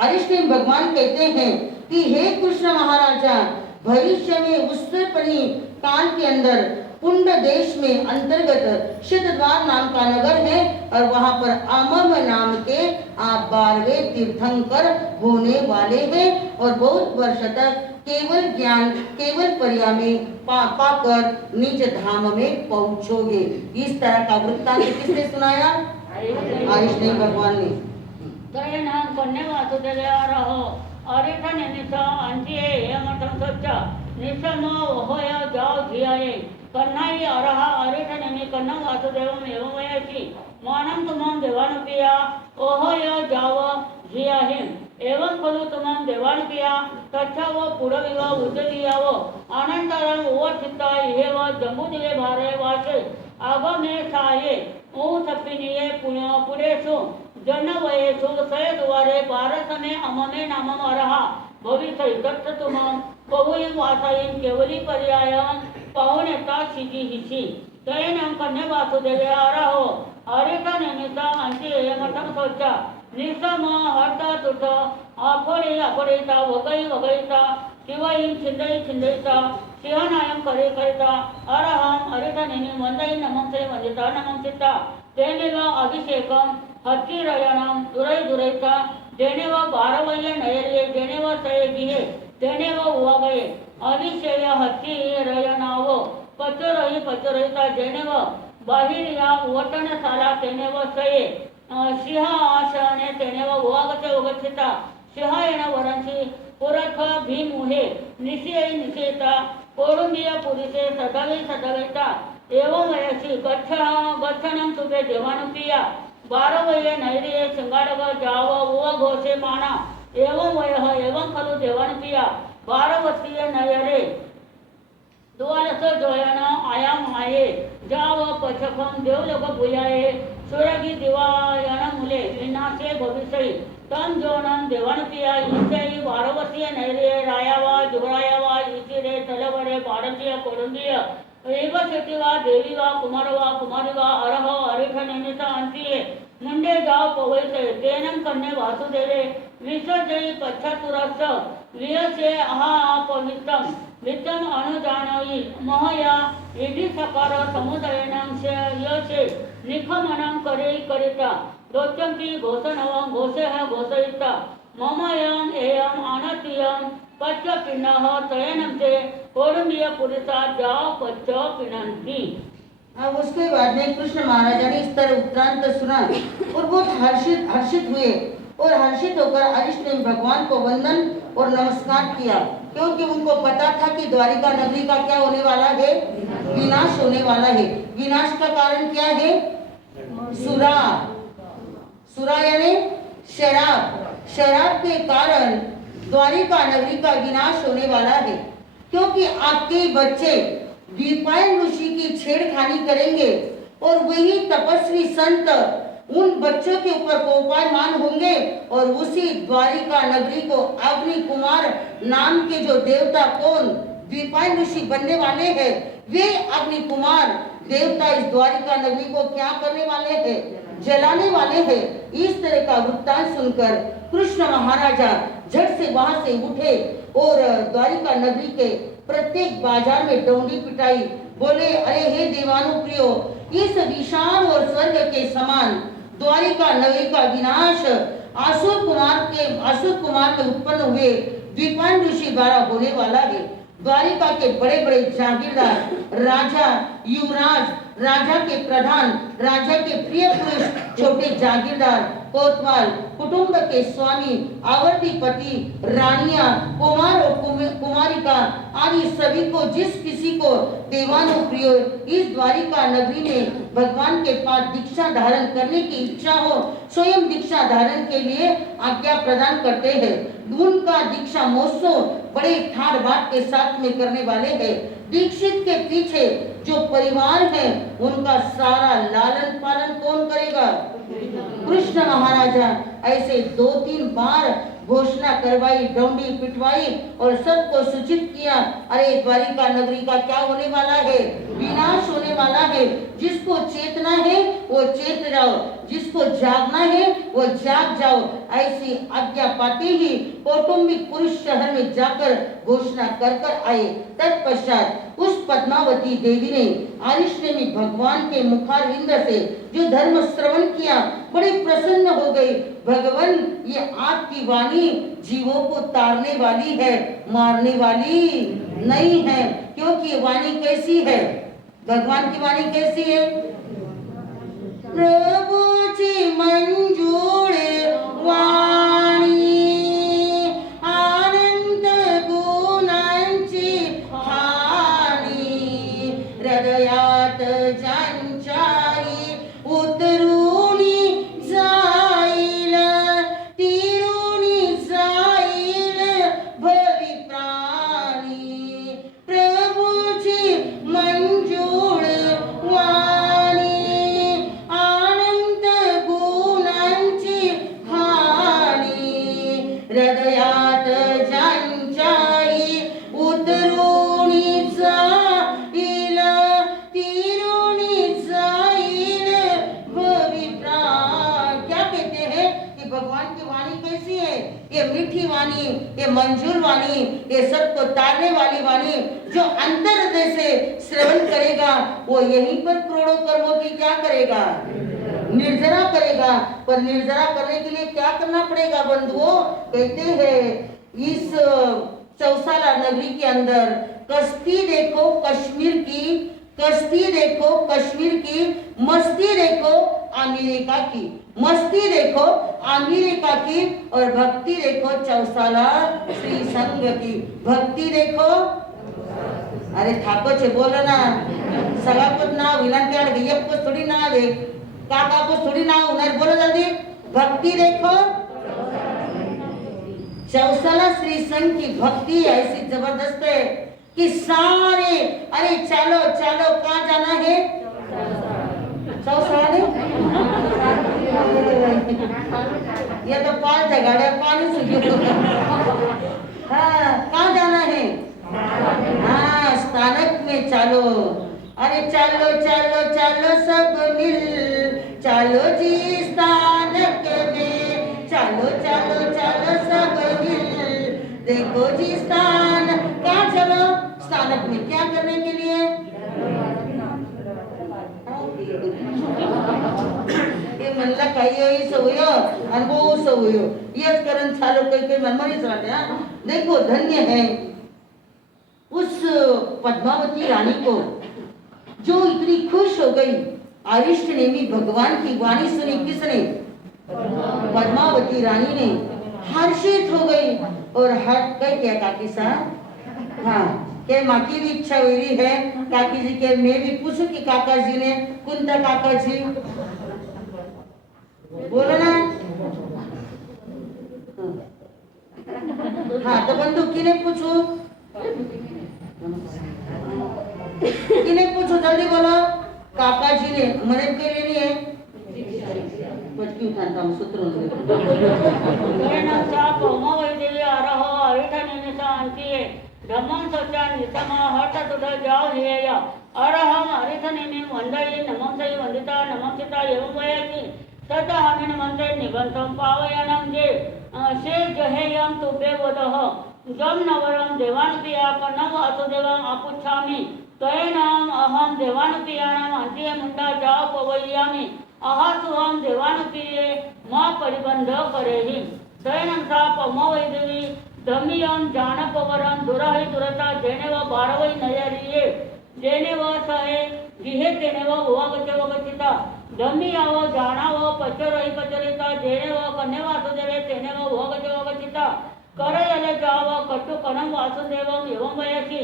अरिष्टेन भगवान कहते हैं कि हे कृष्ण महाराजा, भविष्य में उत्तरपनी काल के अंदर पुंड देश में अंतर्गत शतद्वार नाम का नगर है और वहां पर अमम नाम के आप 12वें तीर्थंकर होने वाले हैं और बहुत वर्ष तक केवल ज्ञान केवल पर्या में पाकर निज धाम में पहुंचोगे। इस तरह का वृत्तांत किसने सुनाया? अरिष्टेन भगवान ने। दयनां कन्या वासुदेवया रहो अरिष्टेनेमिष अंतिये हेमतं सच्चा निसमो होय जाओ धियाये कन्नाई अरहा अरिष्टेनेमि कन्नं वासुदेवम् एवं वयसि मानं तुमं देवानुपिया ओहोय जाव धियाहिं एवं खलु तुमं देवानुपिया तच्छाव पुरविव उज्जलीयाव अनन्तरम् उवर्तिता इहेव जम्बूद्वीपे भारे वासे आगमे साये ऊथप्पिनिये पुरेषु जनवयेषु सयद्वारे भारतमे अममे नामम् अरहा भविष्य तत्र तुमं बहुयं वासायं केवली पर्यायं पाहुनेता शिजी हिसी तयनं कन्या वासुदेवया रहो अरिष्टेनेमिष अंतिये मतं सच्चा निसम हरता तुट आफळी आफळीता वगळी वगळीता शिवईं छिंदई छिंदईता सिंहनायम करे करिता अरहम अरिधनेनि वंदई नमंसे वंदिता नमंसिता तेनेव अभिषेकम हत्तिरयणम दुरै दुरैता जेनेव बारवय्य नयरिये जेनेव सये गिये तेनेव उवागये अभिषेय हत्ती रयणाव पचरही पचरहिता जेनेव बाहिरिया वटन साला तेनेव सये सिंह आशने तेनेव उवागते उगच्छिता सिंहायण वरंसी पुरख भीमुहे निशय निशेता कोडुंबिय पुरिसे सदवे सदवेता एवं वयसी गच्छनं तुभे देवानुप्रिया बारवये नैरिये सिंगाडव जाव उव घोषे माना एवं वयः एवं खलु देवानुप्रिया बारवतीय नयरे द्वारस जोयन आया माये जाव पचखम देवलोक भुयाये सुरगी दिवायन मुले विनाशे भविष्य तम जोनम देवानुप्रिया ईशई बारवतीय नैरे रायावा जुरायावा ईशिरे तलवरे भारतीय कोडुंबिय एव शेटीवा देवीवा कुमारवा कुमारीवा अरह अरिठनेनिता अंतिये मुंडे जाव पवैसे तेनम कन्ने वासुदेवे विसर्जयी पच्छतुरस वियसे अहा पवित्रम वित्तम अनुजानयी महया इति सकार समुदयनं से यसे निखमनं करे करिता दोच्चंपि घोषणवं घोषेह घोषयिता ममयं एयं अनतियं पच्च पिन्नः तयनं से कोडुंबिय पुरुषा जाव पच्च पिनंती। अब उसके बाद में कृष्ण महाराजा ने इस तरह उत्तरांत सुना और बहुत हर्षित हुए और हर्षित होकर अरिष्ट ने भगवान को वंदन और नमस्कार किया, क्योंकि उनको पता था कि द्वारिका नगरी का क्या होने वाला है, विनाश होने वाला है। विनाश का कारण क्या है? सुरा, सुरा यानी शराब के कारण द्वारिका नगरी का विनाश होने वाला है, क्योंकि आपके बच्चे द्विपायन ऋषि की छेड़खानी करेंगे और वही तपस्वी संत उन बच्चों के ऊपर कोपायमान होंगे और उसी द्वारिका नगरी को अग्नि कुमार नाम के जो देवता कौन द्विपायन ऋषि बनने वाले हैं, वे अग्नि कुमार देवता इस द्वारिका नगरी को क्या करने वाले हैं? जलाने वाले हैं। इस तरह का वृत्तांत सुनकर कृष्ण महाराजा झट से वहां से उठे और द्वारिका नगरी के प्रत्येक बाजार में डोंडी पिटाई, बोले अरे हे देवानुप्रियो, इस विशाल और स्वर्ग के समान द्वारिका नगरी का विनाश असुर कुमार के उत्पन्न हुए द्विपायन ऋषि द्वारा होने वाला है। द्वारिका के बड़े बड़े जागीरदार, राजा, युवराज, राजा के प्रधान, राजा के प्रिय पुरुष, छोटे जागीरदार, कोतवाल, कुटुंब के स्वामी, आवर्तीपति, रानियां, कुमार और कुमारिका आदि सभी को जिस किसी को देवानुप्रिय इस द्वारिका नगरी में भगवान के पास दीक्षा धारण करने की इच्छा हो, स्वयं दीक्षा धारण के लिए आज्ञा प्रदान करते हैं। उनका दीक्षा महोत्सव बड़े ठाट बाट के साथ में करने वाले हैं। दीक्षित के पीछे जो परिवार है उनका सारा लालन पालन कौन करेगा? कृष्ण महाराजा ऐसे 2-3 बार घोषणा करवाई, डोंडी पिटवाई और सबको सूचित किया, अरे द्वारिका नगरी का क्या होने वाला है? विनाश होने वाला है। जिसको चेतना है वो चेत जाओ, जिसको जागना है वो जाग जाओ। ऐसी आज्ञा पाते ही कौटुंबिक पुरुष शहर में जाकर घोषणा कर आए। तत्पश्चात उस पद्मावती देवी ने आरिष्णेमी भगवान के मुखारविंद से जो धर्म श्रवण किया, बड़े प्रसन्न हो गई। भगवान, ये आपकी वाणी जीवों को तारने वाली है, मारने वाली नहीं है। क्योंकि वाणी कैसी है? भगवान की वाणी कैसी है? प्रभु जी मंजूळे वाणी, आनंद गुणांची खाणी, हृदयात ज्यांच्याही उतरूनी जाईल, तिरुनी जाईल भवी प्राणी। प्रभुची मंजूळ वाणी, आनंद गुणांची मंजूर वाणी, ये सबको तारने वाली वाणी, जो अंतर हृदय से श्रवण करेगा वो यहीं पर करोड़ों कर्मों की क्या करेगा, निर्जरा करेगा। पर निर्जरा करने के लिए क्या करना पड़ेगा बंधुओं? कहते हैं इस चौसाला नगरी के अंदर कश्ती देखो कश्मीर की, कश्ती देखो कश्मीर की, मस्ती देखो अमेरिका की, मस्ती देखो अमेरिका की, और भक्ति देखो चौसाला श्री संघ की। भक्ति देखो, अरे ठाको छे बोलो ना, सगापत ना विलान क्या लगे, ये कुछ थोड़ी ना दे, काका को थोड़ी ना उन्हें बोलो जल्दी। भक्ति देखो चौसाला श्री संघ की भक्ति ऐसी जबरदस्त है कि सारे, अरे चलो चलो कहाँ जाना है, चौसाला ने ये तो पाल थे गाड़िया पानी सूखी। हाँ कहाँ जाना है, हाँ स्थानक में चलो, अरे चलो चलो चलो सब मिल, चलो जी स्थानक में, चलो चलो चलो सब मिल, देखो जी स्थान, कहाँ चलो, स्थानक में क्या करने के लिए, ये मनला काही सवय अनुभव सवय येच करण चालू काही मनमानीच राहते। हाँ देखो धन्य है उस पद्मावती रानी को जो इतनी खुश हो गई। अरिष्ट नेमी भगवान की वाणी सुनी, किसने, पद्मावती रानी ने हर्षित हो गई और हट गई क्या काकी साहब, हाँ के माँ की भी इच्छा हुई है काकी जी के, मैं भी पूछूं कि काका जी ने कुंता काका जी बोलो ना, हाँ तो बंधु किने पूछू, किने पूछो जल्दी बोलो, काका जी ने मने के लिए नहीं है पटकी उठाता हूँ सूत्र देवी आरह अरिठन शांति धम्मं सत्यान नितम हठ तुध जाव ध्येय अरहं अरिठनेमि वंदये नमं सै वंदिता नमं चिता एवं वयति तदा हमिन मंत्रे निबंधं पावयानं जे से जहेयं तुभ्ये वदः जम नवरं देवानुपिया कन्नम वासुदेवं आपुच्छामि तयेनाम अहं देवानुपियाणाम् अन्त्ये मुंडा जाव पवय्यामि अहासुहं देवानुपिये मा परिबंध करेहि तयनं सा पमवैदेवी धमियं जानपवरं दुराहि दुरता जेने व बारवै नयरिये जेने व सहे जिहे तेने व वगते वगचिता धमियाव जानाव पचरहि पचरिता जेने व कन्ने वासुदेवे तेने व वगते वगचिता करयले जाव कटु कनं वासुदेवं एवं वयसि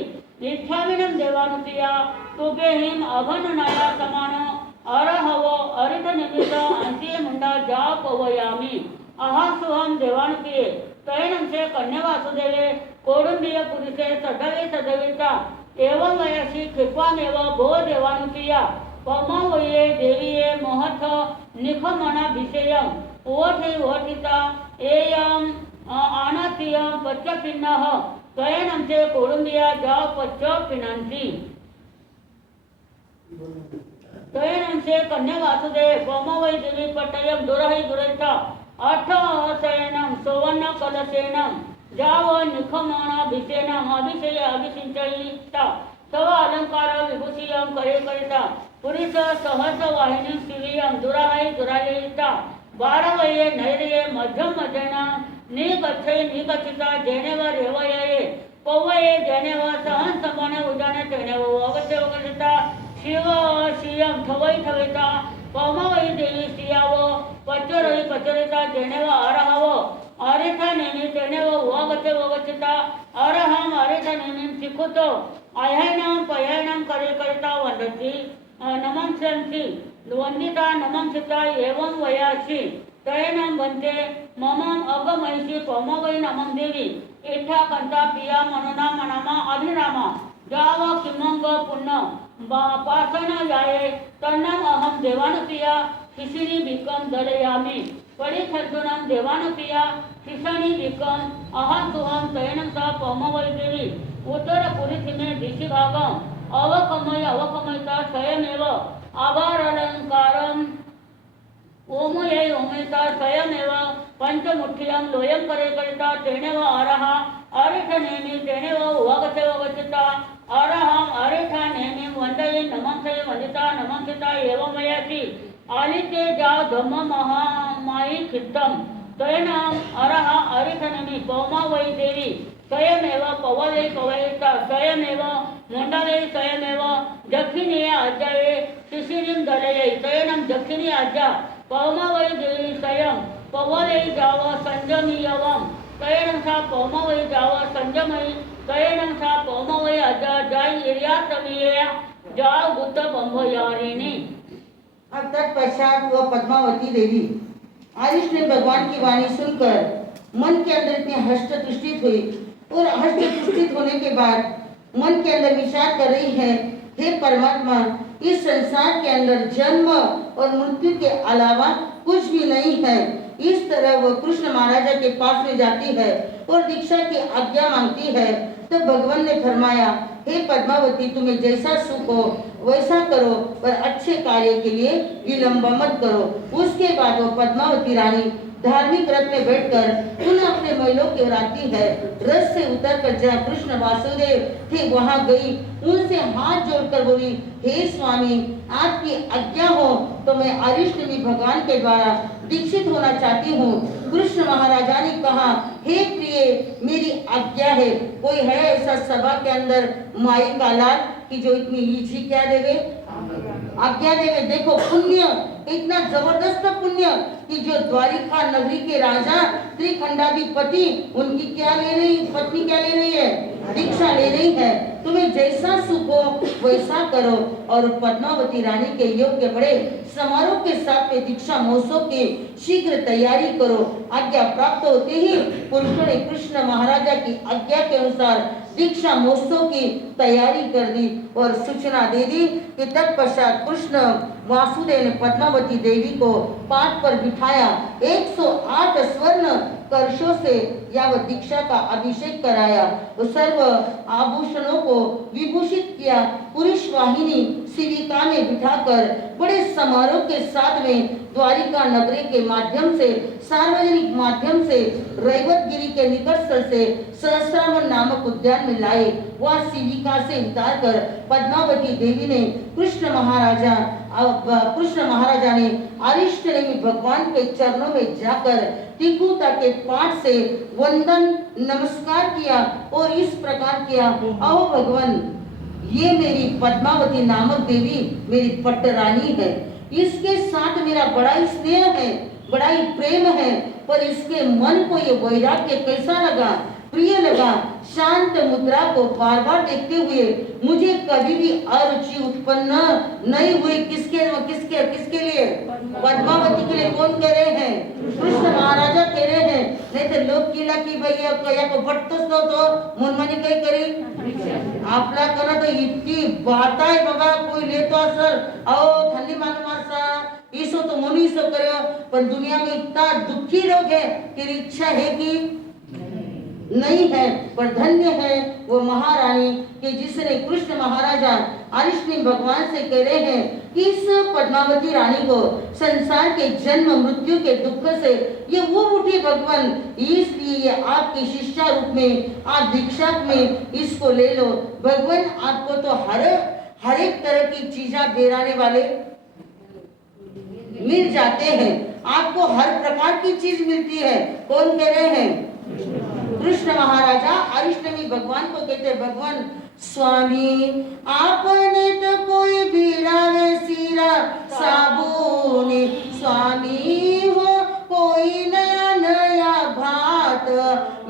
इच्छामिनं देवानुपिया तुभेहिं अघननया समान अरहव अरित निमित्त अन्त्ये मुंडा जा पवयामि अहासुहं देवानुपिये तयनं से कन्या वासुदेवे कौडुंबिय पुरुषे सदवे सदविता एवं वयसि कृपामेव भो देवानुपिया पमवये देवीये महथ निखमनाभिषेयं ओठि ओठिता एयं आनातियं पच्चपिन्नः तयनं से कौडुंबिया जा पच्च पिनन्ति तयनं से कन्या वासुदेव पमवै देवी पट्टयं दुरहि दुरहिता अठ शयनं सुवर्ण कलशेनं जाव निखमनाभिषेणम् अभिषेय अभिषिञ्चयिता तव अलंकार विभूषियं करे करिता पुरुष सहस वाहिनी शिवियं दुराहि दुराययिता बारवये नैर्ये मध्यम मध्यना निगच्छे निगच्छिता जेनेव रेवये पवये जेनेव सहन समने उजाने तेनेव वगते वगतिता शिव शियं ठवै ठविता पमवै देवी सियाव पचरहि पचरिता जेनेव अरहव अरिथा नेमि तेनेव वगते वगचिता अरहं अरिथा नेमिं सिकुतो अयनं पयनं करे करिता वन्दति नमं सन्ति वन्दिता नमं चिता एवं वयासि तयनं वन्दे ममं अगमयसि पमवै नमं देवी इठा कंता पिया मनोना मनामा अभिरामा जाव किमंग पुण्य पासन जाये तन्नम अहम देवानुपिया शिशिनी भिकम दलयामि परिथर्जुनं देवानुपिया शिशनि भिकम अहासुहं तयनं सा पमवै देवी उत्तर पुरीसीमे दिशि भागम अवकमयता स्वयमेव आभारालंकारम ओमये ओमयता स्वयमेव पंचमुठ्ठियं लोयं करे करिता तेनेव आरहा अरिठ नेहमी तेने व उवागते वगचिता अरहम अरिठा नेहमी वंदये नमंसे वंदिता नमंसिता एवं मयाची आलिते जाव धम्म महामाई चित्तम तयनम अरहा अरिठ नेहमी पौमा वै देवी स्वयमेव पवले कवयिता स्वयमेव मुंडले स्वयमेव दक्षिणे आज्याये शिशिरीं दलये स्वयं दक्षिणी आज्या पौमावै देवी स्वयं पवले जाव संजमीयवम स्वयं सा पौमावै जाव संजमयी स्वयं सा पौमावै आज्या जाय इरिया तमिये जाव बुद्ध बंभयारिणी। अब तत्पश्चात वह पद्मावती देवी आरिश ने भगवान की वाणी सुनकर मन के अंदर इतनी हर्षतुष्टित हुई और हर्षतुष्टित होने के बाद मन के अंदर विचार कर रही है, हे परमात्मा, इस संसार के अंदर जन्म और मृत्यु के अलावा कुछ भी नहीं है। इस तरह वह कृष्ण महाराजा के पास में जाती है और दीक्षा की आज्ञा मांगती है। तो भगवान ने फरमाया, हे पद्मावती, तुम्हें जैसा सुख हो वैसा करो, पर अच्छे कार्य के लिए विलंब मत करो। उसके बाद वो पद्मावती रानी धार्मिक रथ में बैठकर पुनः अपने महलों की ओर आती है। रथ से उतरकर जहाँ कृष्ण वासुदेव थे वहां गई, उनसे हाथ जोड़कर बोली, हे स्वामी, आपकी आज्ञा हो तो मैं अरिष्टनेमी भगवान के द्वारा दीक्षित होना चाहती हूँ। कृष्ण महाराजा ने कहा, हे प्रिय, मेरी आज्ञा है। कोई है ऐसा सभा के अंदर माई का लाल कि जो इतनी ईजी क्या देवे, आज्ञा देवे। देखो पुण्य, इतना जबरदस्त पुण्य कि जो द्वारिका नगरी के राजा त्रिखंडाधिपति, उनकी क्या ले रही, पत्नी क्या ले रही है, दीक्षा ले रही है। तुम्हें जैसा सुख हो वैसा करो। और पद्मावती रानी के योग्य बड़े समारोह के साथ में दीक्षा महोत्सव की शीघ्र तैयारी करो। आज्ञा प्राप्त होते ही पुरुषों ने कृष्ण महाराजा की आज्ञा के अनुसार दीक्षा महोत्सव की तैयारी कर दी और सूचना दे दी कि तत्पश्चात कृष्ण वासुदेव ने पद्मावती देवी को पाठ पर बिठाया, 108 स्वर्ण कर्षों से यावत दीक्षा का अभिषेक कराया, सर्व आभूषणों को विभूषित किया। पुरुष वाहिनी शिविका में बिठाकर बड़े समारोह के साथ में द्वारिका नगरी के माध्यम से, सार्वजनिक माध्यम से रैवतगिरी के निकट से सहस्रावन नामक उद्यान में लाए। वह शिविका से उतारकर पद्मावती देवी ने कृष्ण महाराजा ने अरिष्टनेमी भगवान के चरणों में जाकर टिकुता के पाठ से वंदन नमस्कार किया और इस प्रकार किया, आओ भगवान, ये मेरी पद्मावती नामक देवी मेरी पट्टरानी है। इसके साथ मेरा बड़ा ही स्नेह है, बड़ा ही प्रेम है, पर इसके मन को ये वैराग्य कैसा लगा, प्रिय लगा। शांत मुद्रा को बार बार देखते हुए मुझे कभी भी अरुचि उत्पन्न नहीं हुई। किसके किसके किसके लिए, पद्मावती के लिए। कौन कह रहे हैं, कृष्ण महाराजा कह रहे हैं। नहीं तो लोग किला की भैया को भट्टोस तो मनमानी काही करी आपला करा तो इतकी बात आहे बाबा, कोई लेतो असल, अहो थंडी मालूम असा इसो तो मनुष्य करो, पर दुनिया में इतना दुखी लोग है कि इच्छा है कि नहीं है। पर धन्य है वो महारानी कि जिसने कृष्ण महाराजा अरिष्टनेमी भगवान से कह रहे हैं कि इस पद्मावती रानी को संसार के जन्म मृत्यु के दुख से ये वो उठी भगवान, इसलिए ये आपकी शिष्या रूप में आप दीक्षा में इसको ले लो। भगवान आपको तो हर एक तरह की चीजा बेराने वाले मिल जाते हैं, आपको हर प्रकार की चीज मिलती है। कौन कह रहे हैं, कृष्ण महाराजा अरिष्टनेमी भगवान को कहते हैं, भगवान स्वामी आपने तो कोई बिरावे सिरा साबुन, स्वामी हो कोई नया नया भात,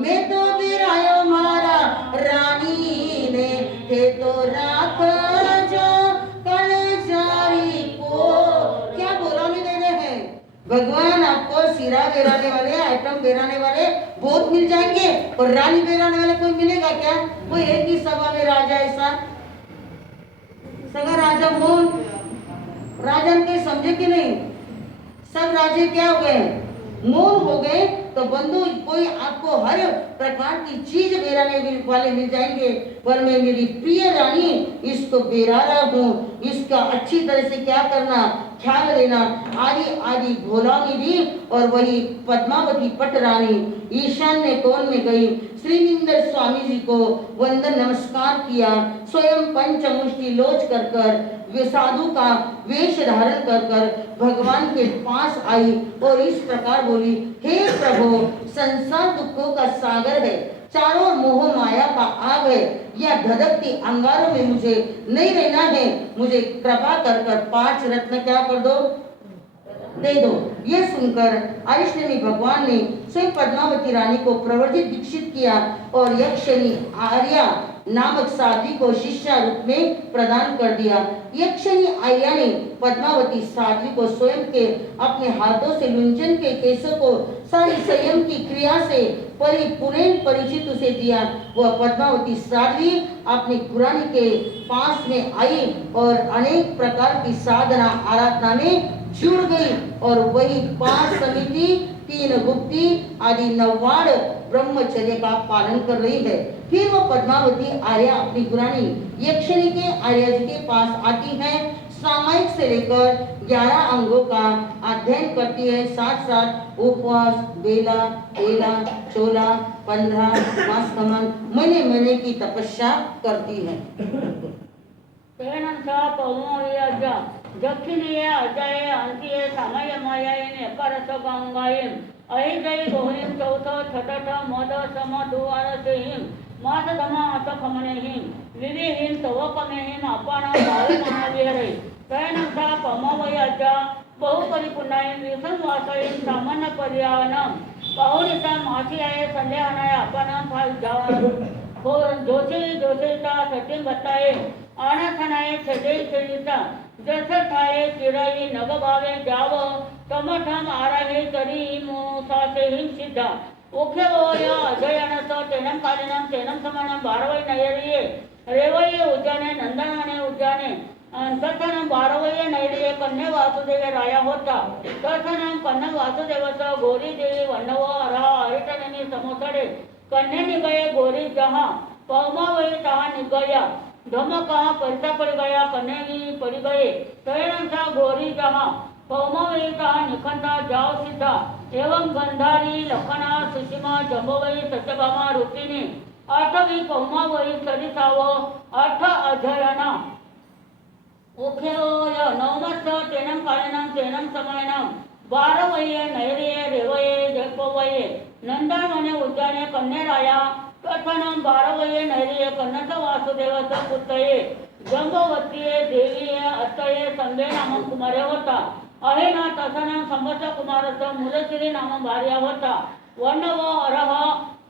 मैं तो बिरायो मारा रानी ने, थे तो राख जो कल जारी को। क्या बोलाने दे रहे हैं भगवान, आपको सिरा बेराने वाले, आइटम बेराने वाले बहुत मिल जाएंगे, और रानी बेराने वाले कोई मिलेगा क्या? कोई एक ही सभा में राजा ऐसा सगा राजा मोहन राजन के समझे कि नहीं, सब राजे क्या हो गए, मौन हो गए। तो बंधु कोई आपको हर प्रकार की चीज बेराने वाले मिल जाएंगे, पर मैं मेरी प्रिय रानी इसको बेरा रहा हूँ, इसका अच्छी तरह से क्या करना, ख्याल देना। आदि आदि भोला निधि और वही पद्मावती पटरानी ईशान्य कोण में गई। श्रीनिंदर स्वामी जी को वंदन नमस्कार किया। स्वयं पंचमुष्टि लोच कर वे साधु का वेश धारण कर भगवान के पास आई और इस प्रकार बोली, हे प्रभु, संसार दुखों का सागर है, चारों ओर मोह माया का आग है, या धधकती अंगारों में मुझे नहीं रहना है। मुझे कृपा कर 5 रत्न क्या कर दो, दे दो। यह सुनकर अरिष्टनेमि भगवान ने स्वयं पद्मावती रानी को प्रवर्जित दीक्षित किया और यक्षिणी आर्या नामक साध्वी को शिष्या रूप में प्रदान कर दिया। यक्षिणी आर्या ने पद्मावती साध्वी को स्वयं के अपने हाथों से लुंजन के केसों को सारी संयम की क्रिया से परिपूर्ण परिचित उसे दिया। वह पद्मावती साध्वी अपनी पुरानी के पास में आई और अनेक प्रकार की साधना आराधना में जुड़ गई और वही 5 समिति 3 गुप्ती आदि 9 ब्रह्मचर्य का पालन कर रही है। फिर वो पद्मावती आर्या अपनी पुरानी यक्षिणी के आर्या जी के पास आती है। सामायिक से लेकर 11 अंगों का अध्ययन करती है। साथ साथ उपवास, बेला, तेला, चोला, 15 मास कमन, महीने की तपस्या करती है। दक्षिणीय अजय अंतिय समय मायायन एकरस गंगायम अहिजय गोहिम चौथ छठठ मद सम दुवारसेहिम मास धमा अत खमनेहिम विविहिम तवकमेहिम आपण भावे महाविहरे तयनंसा पमवयाजा बहुपरिपूर्णायम विसंवासयम सामान्य पर्यावरणम पाहुनिता मासियाय संध्यानाय आपण फाल जोशीता सत्यम बताए आनाथनाय छेदिता जस ठाये चिराई नग भावे जाव तमठम आराहे तरी मुसासेहिम सिद्धा ओखे ओय अजयनस तेनम कालिनम तेनम समानम बारवै नयरिये रेवये उज्जाने नंदनाने उज्जाने तथनम बारवये नयरिये कन्या वासुदेव राया होता तथनम कन्या वासुदेवस गोरी देवी वन्नव अरा अरिटनेनी समोसडे कन्या निगये गोरी जहाँ पौमावई तहा निगया धमका परिता पड़ गया कन्या पड़ गए तयनसा गोरी जहाँ पौमावई तहा निखंदा जाओ सीधा एवं गंधारी लखना सुषिमा जम्बवई सत्यभामा रुक्मिणी अठवी पौमावई सरिसाव अठ अजयना उखेय नवमस तेनम कालिनम तेनम समयनम 12 वये नैरिये रेवये जयपवये नंदनवने उज्जाने कन्याराया कथनम 12 वये नैरिये कन्नत वासुदेवस पुत्रये जंबवतीये देवीये अत्तये संबे नाम कुमारे होता अहेना तथनम संवत्स कुमारस मूलश्री नाम भार्या होता वन्नव अरह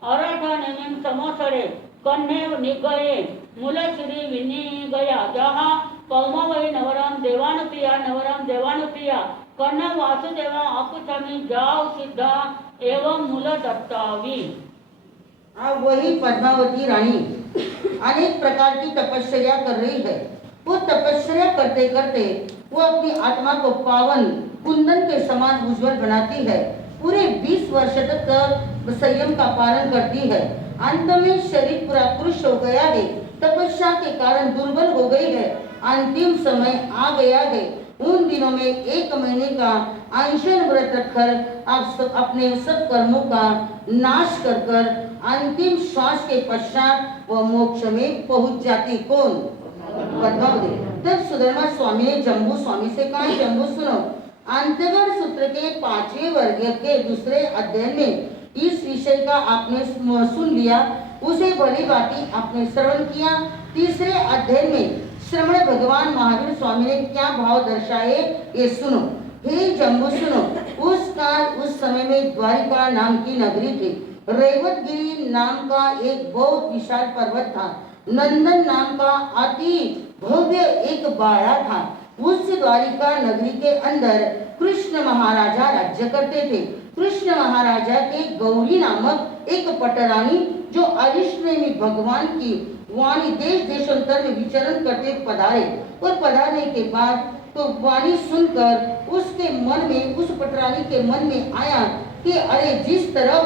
अरठ नेमिम समोसरे कन्ये निगये मूलश्री विनी गया जहाँ पौमावई नवरम देवानुपिया कन्या वासुदेवा अकुचमी जाओ सिद्धा एवं मूल दत्तावी। अब वही पद्मावती रानी अनेक प्रकार की तपस्या कर रही है। वो तपस्या करते करते वो अपनी आत्मा को पावन कुंदन के समान उज्जवल बनाती है। पूरे 20 वर्ष तक संयम का पालन करती है। अंत में शरीर पूरा पुरुष हो गया है, तपस्या के कारण दुर्बल हो गई है। अंतिम समय आ गया है। उन दिनों में 1 महीने का अनशन व्रत रखकर आप अपने सब कर्मों का नाश कर अंतिम श्वास के पश्चात वह मोक्ष में पहुंच जाती। कौन? पद्मावती। तब सुधर्मा स्वामी ने जम्बू स्वामी से कहा, जम्बू सुनो, अंतगढ़ सूत्र के 5वें वर्ग के दूसरे अध्ययन में इस विषय का आपने सुन लिया, उसे भली भांति आपने श्रवण किया। तीसरे अध्ययन में श्रवण भगवान महावीर स्वामी ने क्या भाव दर्शाए ये सुनो। हे जम्बू सुनो, उस समय में द्वारिका नाम की नगरी थी। रेवतगिरी नाम का एक बहुत विशाल पर्वत था। नंदन नाम का अति भव्य एक बाड़ा था। उस द्वारिका नगरी के अंदर कृष्ण महाराजा राज्य करते थे। कृष्ण महाराजा के गौरी नामक एक पटरानी जो अरिष्टनेमि भगवान की वाणी देश देशांतर में विचरण करते पधारे और पधारने के बाद तो वाणी सुनकर उसके मन में, उस पटरानी के मन में आया कि अरे, जिस तरह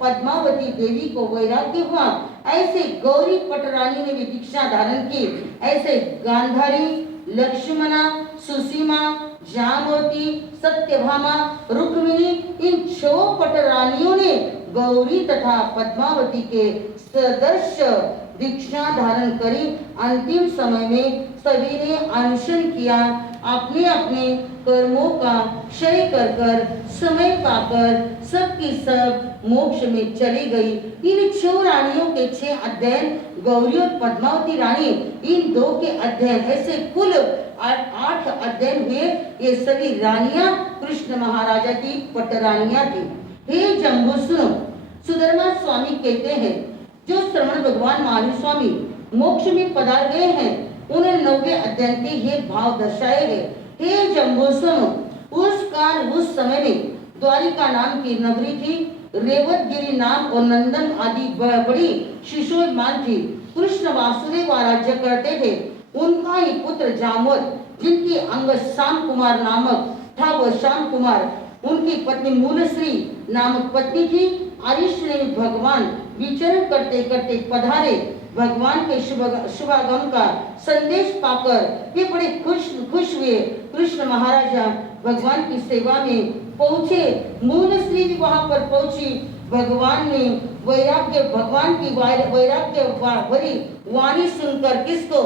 पद्मावती देवी को वैराग्य हुआ ऐसे गौरी पटरानी ने भी दीक्षा धारण की। ऐसे गांधारी, लक्ष्मणा, सुसीमा, जामवती, सत्यभामा, रुक्मिणी, इन 6 पटरानियों ने गौरी तथा पद्मावती के सदर्श दीक्षा धारण करी। अंतिम समय में सभी ने अनशन किया, अपने अपने कर्मों का क्षय कर कर समय पाकर सबकी सब मोक्ष में चली गई। इन 6 रानियों के 6 अध्ययन, गौरी और पद्मावती रानी इन 2 के अध्ययन, ऐसे कुल 8 अध्ययन हुए। ये सभी रानियां कृष्ण महाराजा की पटरानियां थी। हे जम्बू सुनो, सुधर्मा स्वामी कहते हैं, जो श्रवण भगवान महावीर स्वामी मोक्ष में पधार गए हैं, उन्हें 9वें अध्ययन के ये भाव दर्शाए गए। हे जम्बू सुनो, उस काल उस समय में द्वारिका नाम की नगरी थी, रेवतगिरी नाम और नंदन आदि बड़ी शिशोमान थी। कृष्ण वासुदेव राज्य करते थे। उनका ही पुत्र जामवत, जिनकी अंग श्याम कुमार नामक था, वह श्याम कुमार, उनकी पत्नी मूलश्री नामक पत्नी थी। अरिष्ट ने भगवान विचरण करते करते पधारे। भगवान के शुभागम का संदेश पाकर वे बड़े खुश हुए। कृष्ण महाराजा भगवान की सेवा में पहुँचे। मूलश्री भी वहां पर पहुंची। भगवान ने भगवान की वैराग्य भरी वाणी सुनकर किसको?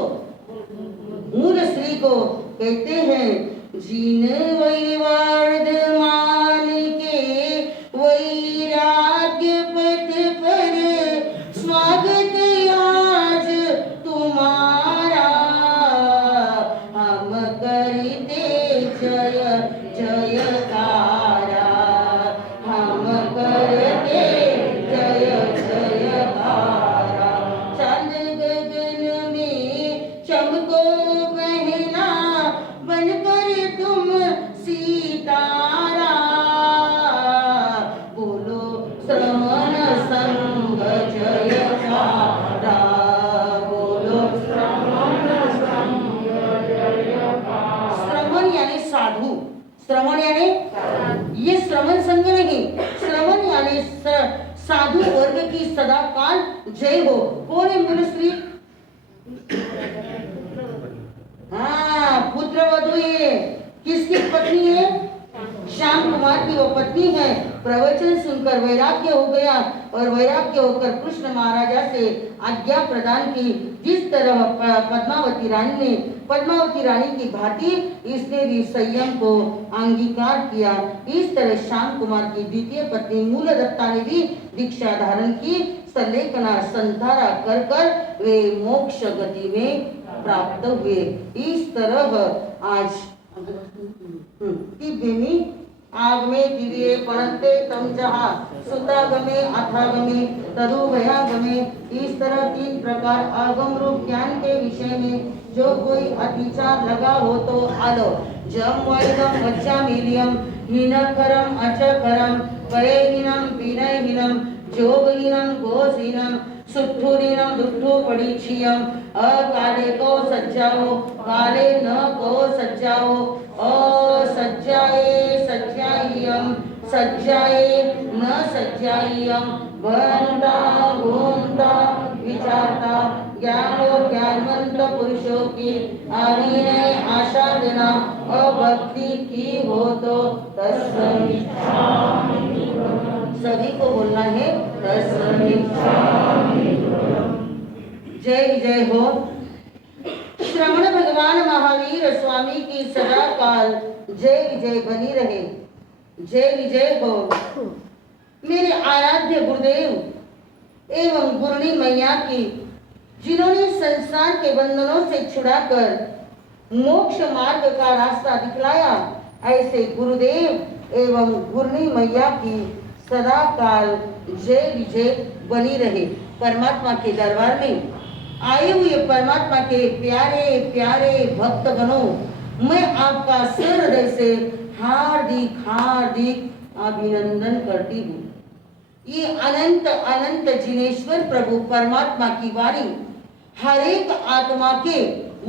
मूलश्री को कहते हैं, जिन वैवर्धमान के वैराग्य पथ पर स्वागत आज तुम्हारा, हम करते जय जयकारा, हम करते जय जयकारा। चंद गगन में चमको पहला, बनकर तुम सितारा, बोलो श्रवण संग जयकारा, बोलो श्रवण संग जयकारा। श्रवण यानी साधु, श्रवण यानी ये श्रवण संग नहीं, श्रवण यानी साधु वर्ग की सदा काल जय हो। कौन है मूलश्री? हाँ, पुत्र वधु है। किसकी पत्नी है? श्याम कुमार की वो पत्नी है। प्रवचन सुनकर वैराग्य हो गया और वैराग्य होकर कृष्ण महाराजा से आज्ञा प्रदान की। जिस तरह पद्मावती रानी की भांति इसने भी संयम को अंगीकार किया। इस तरह श्याम कुमार की द्वितीय पत्नी मूलदत्ता ने भी दीक्षा धारण की। सलेखना संधारा कर कर वे मोक्ष गति में प्राप्त हुए। इस तरह आज दिव्यमी आगमे दिव्ये पणंते तम जहा सुतागमे अथागमे तदुभयागमे। इस तरह 3 प्रकार आगम रूप ज्ञान के विषय में जो कोई अतिचार लगा हो तो आलो। जम वैदम वच्चामीलियम हीनकरम अचकरम पयहीनम पीनहीनम जोगहीनम घोषहीनम सुठुरीनम दुष्टु पड़ीछियम। अकाले को सज्जाओ, काले न को सज्जाओ। सज्जाए सज्जाइयम, सज्जाए न सज्जाइयम। भरता घूमता विचारता ज्ञानो ज्ञानवंत पुरुषों की आविनय आशा देना अभक्ति की हो तो सभी को बोलना है जय विजय हो। श्रवण भगवान महावीर स्वामी की सदा काल जय विजय बनी रहे। जय विजय हो। मेरे आराध्य गुरुदेव एवं गुरुनी मैया की, जिन्होंने संसार के बंधनों से छुड़ाकर मोक्ष मार्ग का रास्ता दिखलाया, ऐसे गुरुदेव एवं गुरुनी मैया की सदा काल जय विजय बनी रहे। परमात्मा के दरबार में आए हुए परमात्मा के प्यारे प्यारे भक्त बनो, मैं आपका हृदय से हार्दिक हार्दिक अभिनंदन करती हूँ। ये अनंत अनंत जिनेश्वर प्रभु परमात्मा की वाणी हर एक आत्मा के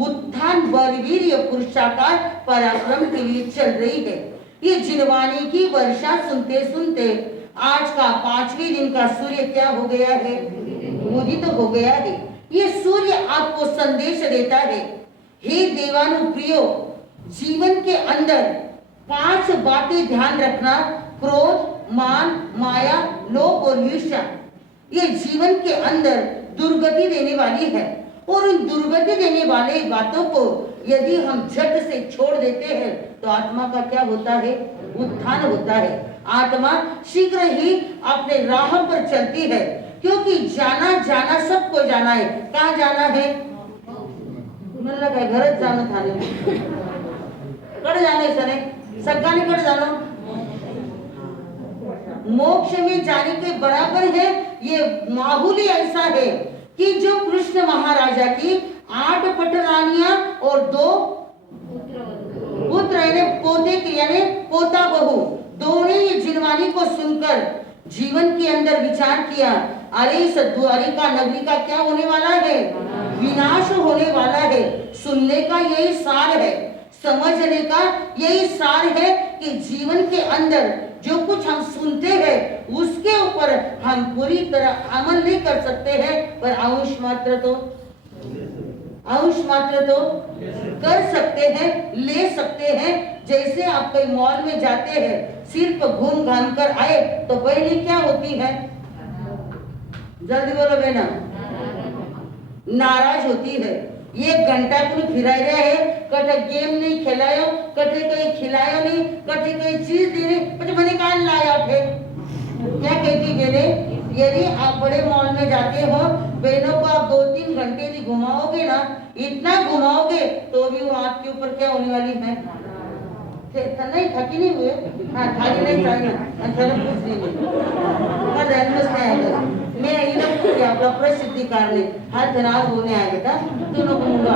उत्थान बलवीर्य पुरुषाकार पराक्रम के लिए चल रही है। ये जिनवाणी की वर्षा सुनते सुनते आज का 5वें दिन का सूर्य क्या हो गया है? उदित हो गया है। ये सूर्य आपको संदेश देता है, हे देवानुप्रियो, जीवन के अंदर 5 बातें ध्यान रखना, क्रोध, मान, माया, लोभ और ईर्ष्या, ये जीवन के अंदर दुर्गति देने वाली है। और उन दुर्गति देने वाले बातों को यदि हम झट से छोड़ देते हैं तो आत्मा का क्या होता है? उत्थान होता है। आत्मा शीघ्र ही अपने राह पर चलती है, क्योंकि जाना जाना सबको जाना है। कहाँ जाना है? मन लगा घरच जाना था कड़ जाने सने सगाने कड़ जानो मोक्ष में जाने के बराबर है। ये माहौल ही ऐसा है कि जो कृष्ण महाराजा की 8 पटरानियां और 2 पुत्र यानी पोते यानी पोता बहू दोनों ही जिनवानी को सुनकर जीवन के अंदर विचार किया, अरे इस द्वारिका नगरी का क्या होने वाला है? विनाश होने वाला है। सुनने का यही सार है, समझने का यही सार है कि जीवन के अंदर जो कुछ हम सुनते हैं उसके ऊपर हम पूरी तरह अमल नहीं कर सकते हैं, पर अंश मात्र तो कर सकते हैं, ले सकते हैं। जैसे आप कहीं मॉल में जाते हैं, सिर्फ घूम घाम कर आए तो पहले क्या होती है? जल्दी बोलो बेना, नाराज होती है। 1 घंटा को फिराई रहे है, कटे गेम नहीं खिलायो, कटे कहीं खिलायो नहीं, कटे कहीं चीज दी नहीं, પછી મને કાન लाया थे। क्या कहती बेने? यदि आप बड़े मॉल में जाते हो, बहनों को आप 2-3 घंटे भी घुमाओगे ना, इतना घुमाओगे तो भी वो आपके ऊपर क्या होने वाली है? नहीं थकी नहीं हुए, हाँ खाली नहीं चाहिए, अंतर कुछ नहीं। मैं यही ना पूछ आपका प्रसिद्धि कारणे हाथ नाव होने आया बेटा, दोनों को मुंगा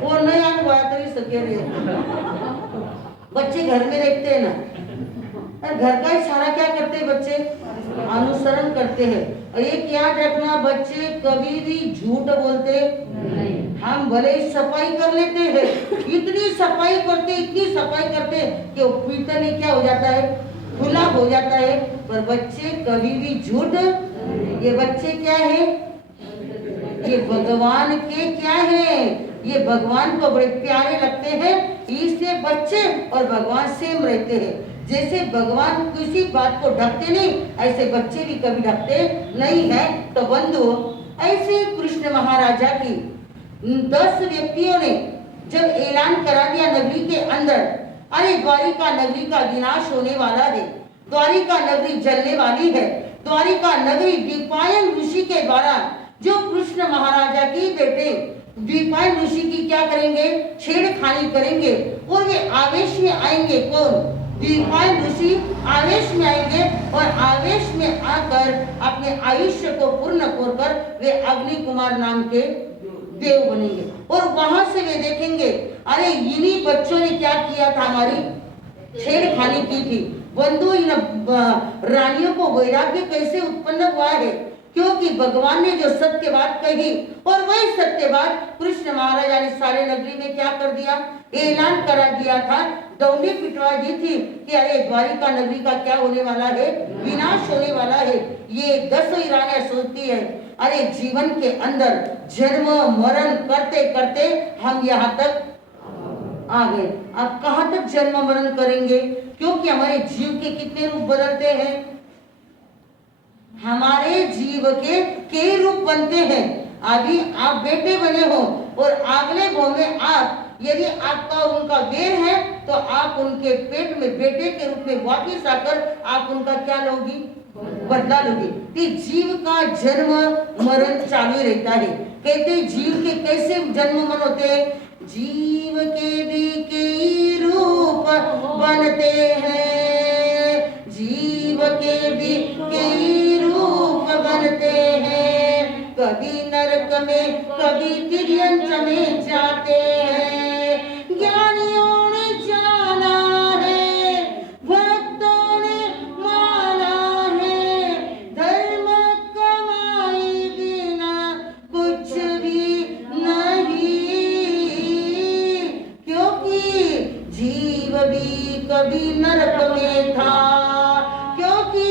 वो नहीं आने वाला तरी सके रहे। बच्चे घर में देखते हैं ना, और घर का ही सारा क्या करते हैं बच्चे? अनुसरण करते हैं। और एक याद रखना, बच्चे कभी भी झूठ बोलते नहीं। हम भले ही सफाई कर लेते हैं, इतनी सफाई करते कि वो पीतल ही क्या हो जाता है? खुला हो जाता है। पर बच्चे कभी भी झूठ, ये बच्चे क्या है? ये भगवान के क्या है? ये भगवान को बड़े प्यारे लगते हैं, इसलिए बच्चे और भगवान सेम रहते हैं। जैसे भगवान किसी बात को ढकते नहीं, ऐसे बच्चे भी कभी ढकते नहीं है। तो बंधु, ऐसे कृष्ण महाराजा की 10 व्यक्तियों ने जब ऐलान करा दिया नगरी के अंदर, अरे द्वारिका नगरी का विनाश होने वाला है, द्वारिका नगरी जलने वाली है, द्वारिका नगरी द्विपायन ऋषि के द्वारा जो कृष्ण महाराजा की बेटे द्विपायन ऋषि की क्या करेंगे? छेड़खानी करेंगे और वे आवेश में आएंगे। कौन? द्विपायन ऋषि आवेश में आएंगे और आवेश में आकर अपने आयुष्य को पूर्ण कर वे अग्नि कुमार नाम के देव बनेंगे। और वहां से वे देखेंगे, अरे इन्हीं बच्चों ने क्या किया था? हमारी छेड़खानी की थी। बंधु, इन रानियों को वैराग्य कैसे उत्पन्न हुआ है? क्योंकि भगवान ने जो सत्य बात कही और वही सत्य बात कृष्ण महाराजा ने सारे नगरी में क्या कर दिया? ऐलान करा दिया था, दौड़े पिटवा दी थी कि अरे द्वारिका नगरी का क्या होने वाला है? विनाश होने वाला है। ये 10 रानियां सोचती है, अरे जीवन के अंदर जन्म मरण करते करते हम यहाँ तक आ गए, अब कहाँ तक जन्म मरण करेंगे? क्योंकि हमारे जीव के कितने रूप बदलते हैं, हमारे जीव के कई रूप बनते हैं। अभी आप बेटे बने हो और अगले भाव में आप यदि आपका उनका वेर है तो आप उनके पेट में बेटे के रूप में वापिस आकर आप उनका क्या लोगी? बदला लोगी। कि जीव का जन्म मरण चालू रहता है। कहते जीव के कैसे जन्म मरण होते हैं? जीव के भी कई रूप बनते हैं, जीव के भी कई रूप बनते हैं, कभी नरक में कभी तिर्यंच में जाते हैं। ज्ञानियों ने जाना है, भक्तों ने माना है, धर्म कमाई बिना कुछ भी नहीं, क्योंकि जीव भी कभी नरक में था, क्योंकि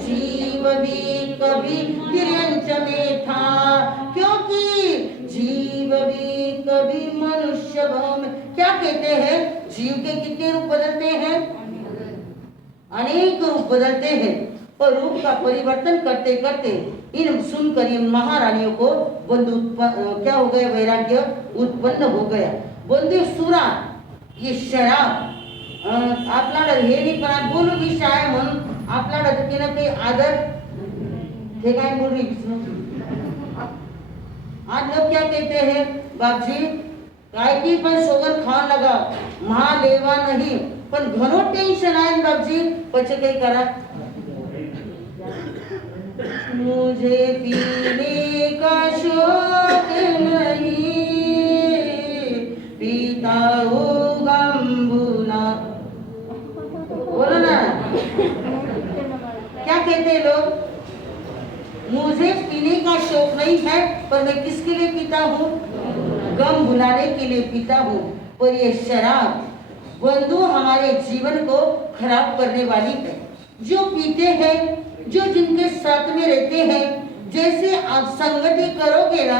जीव भी कभी तिर्यंच में था, क्योंकि जीव भी कभी मनुष्य भाव में क्या कहते हैं, जीव के कितने रूप बदलते हैं? अनेक रूप बदलते हैं और रूप का परिवर्तन करते करते इन सुनकर इन महारानियों को क्या हो गया? वैराग्य उत्पन्न हो गया. बंधू सुरा ये शराब आपल्याला हे नाही पण बोलू विषय आहे म्हणून आपल्याला तिनं काही आदर हे काय बोल रही आज लोग क्या कहते हैं? बाप जी काय की पण सोबत खान लगा महादेवा नहीं पण घणो टेन्शन आहे ना बापजी. પછી કઈ करा मुझे पीने का शौक नहीं पीता हूँ गंबुना. बोलो ना क्या कहते हैं लोग? मुझे पीने का शौक नहीं है पर मैं किसके लिए पीता हूँ? गम भुलाने के लिए पीता हूँ. पर ये शराब बंधु हमारे जीवन को खराब करने वाली है. जो पीते हैं, जो जिनके साथ में रहते हैं, जैसे आप संगति करोगे ना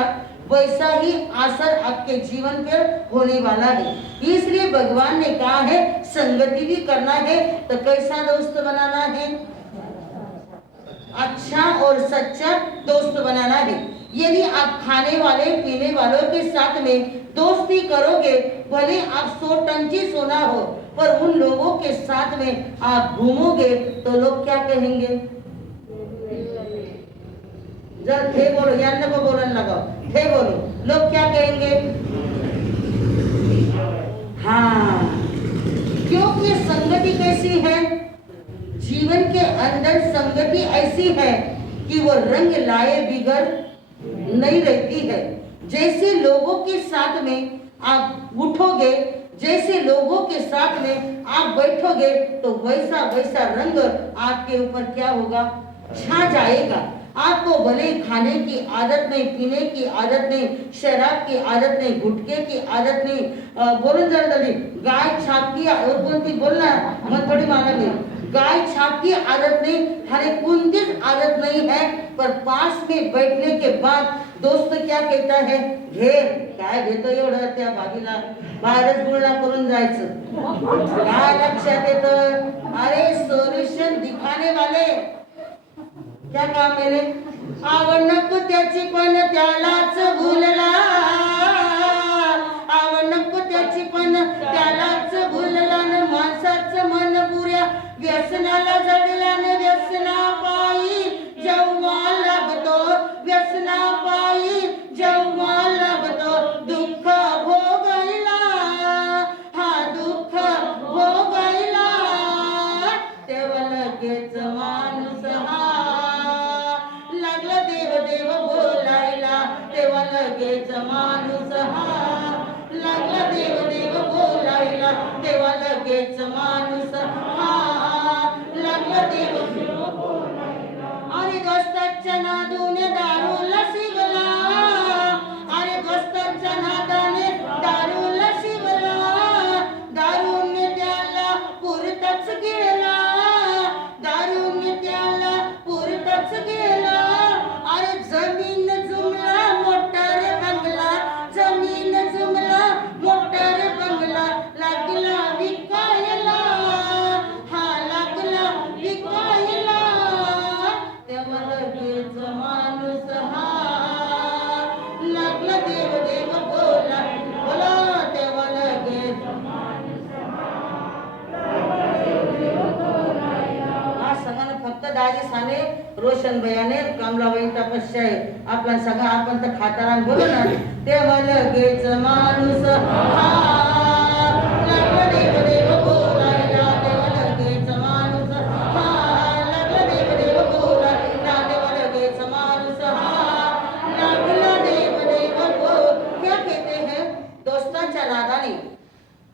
वैसा ही असर आपके जीवन पर होने वाला है. इसलिए भगवान ने कहा है संगति भी करना है तो कैसा दोस्त बनाना है? अच्छा और सच्चा दोस्त बनाना है. यदि आप खाने वाले पीने वालों के साथ में दोस्ती करोगे, भले आप 100 टन की सोना हो पर उन लोगों के साथ में आप घूमोगे तो लोग क्या कहेंगे? जरा थे बोलो, यार को बोलने लगाओ, थे बोलो, लोग क्या कहेंगे? हाँ, क्योंकि संगति कैसी है? जीवन के अंदर संगति ऐसी है कि वो रंग लाए बिगर नहीं रहती है. जैसे लोगों के साथ में आप उठोगे, जैसे लोगों के साथ में आप बैठोगे तो वैसा वैसा रंग आपके ऊपर क्या होगा? छा जाएगा. आपको भले खाने की आदत नहीं, पीने की आदत नहीं, शराब की आदत नहीं, गुटखे की आदत नहीं, बोलून जरा जल्दी गाय छाप की और कोणती बोलना मग थोडी मानवी गाय छाप की आदत नहीं, हरे कोणतीच आदत नहीं है. पर पास में बैठने के बाद दोस्त क्या कहता है? घेर काय घेतो एवढं त्या भागीला बाहेरच गुळणा करून जायचं. काय लक्षात येतं? अरे सोल्यूशन दिखाने वाले क्या काम मेरे? आवड नको त्याची पण त्यालाच भुलला, आवड नको त्याची पण त्यालाच भुलला न माणसाचं मन पुऱ्या व्यसनाला जडला न व्यसना पायी जेव्हा लागतो, व्यसना पायी जेव्हा लागतो दुःख भोगायला, हा दुःख भोगायला तेव्हा लगेच माणूस हा लागला देव देव बोलायला, तेव्हा लगेच माणूस हा लागला देव देव बोलायला, तेव्हा लगेच माणूस हा लागला देव देव बोलायला. अरे दोस्ताच्या नादूने दारूला शिवला, अरे दोस्ताच्या नादाने दारूला शिवला, दारूने त्याला पुरताच गेला, दारूने त्याला पुरताच गेला. अरे जमीन जुमला मोटार बंगला, जमीन जुमला मोटार बंगला लागला विकायला, हा लागला विकायला तेव्हा लगेच माणूस हा लागला देव देव बोला बोला, तेव्हा लगेच हा सगळ्यांना फक्त दाजी साने रोशन भैयाने कमलाबाई तपस्या आपला सगळा आपण तर खातारान बोलू ना, तेव्हा लगेच माणूस हा लागला देव देव बोलायला, तेव्हा लगेच माणूस हा लागला देव देव बोलायला, तेव्हा लगेच माणूस हा लागला देव देव बोल. क्या कहते हैं? दोस्तांच्या नादाने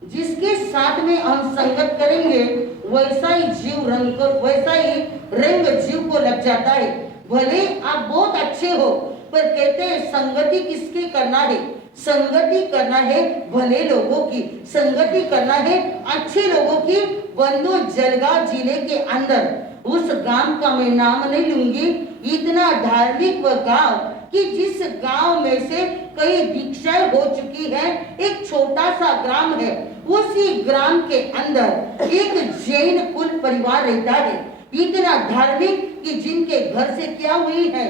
जिसके साथ में हम संगत करेंगे वैसा ही जीव रंग को, वैसा ही रंग जीव को लग जाता है. भले आप बहुत अच्छे हो पर कहते हैं संगति किसकी करना है? संगति करना है भले लोगों की, संगति करना है अच्छे लोगों की. बंधु जलगांव जिले के अंदर उस गांव का मैं नाम नहीं लूंगी, इतना धार्मिक वह गांव कि जिस गांव में से कई दीक्षाएं हो चुकी है. एक छोटा सा ग्राम है उसी ग्राम के अंदर एक जैन कुल परिवार रहता है, इतना धार्मिक कि जिनके घर से क्या हुई है,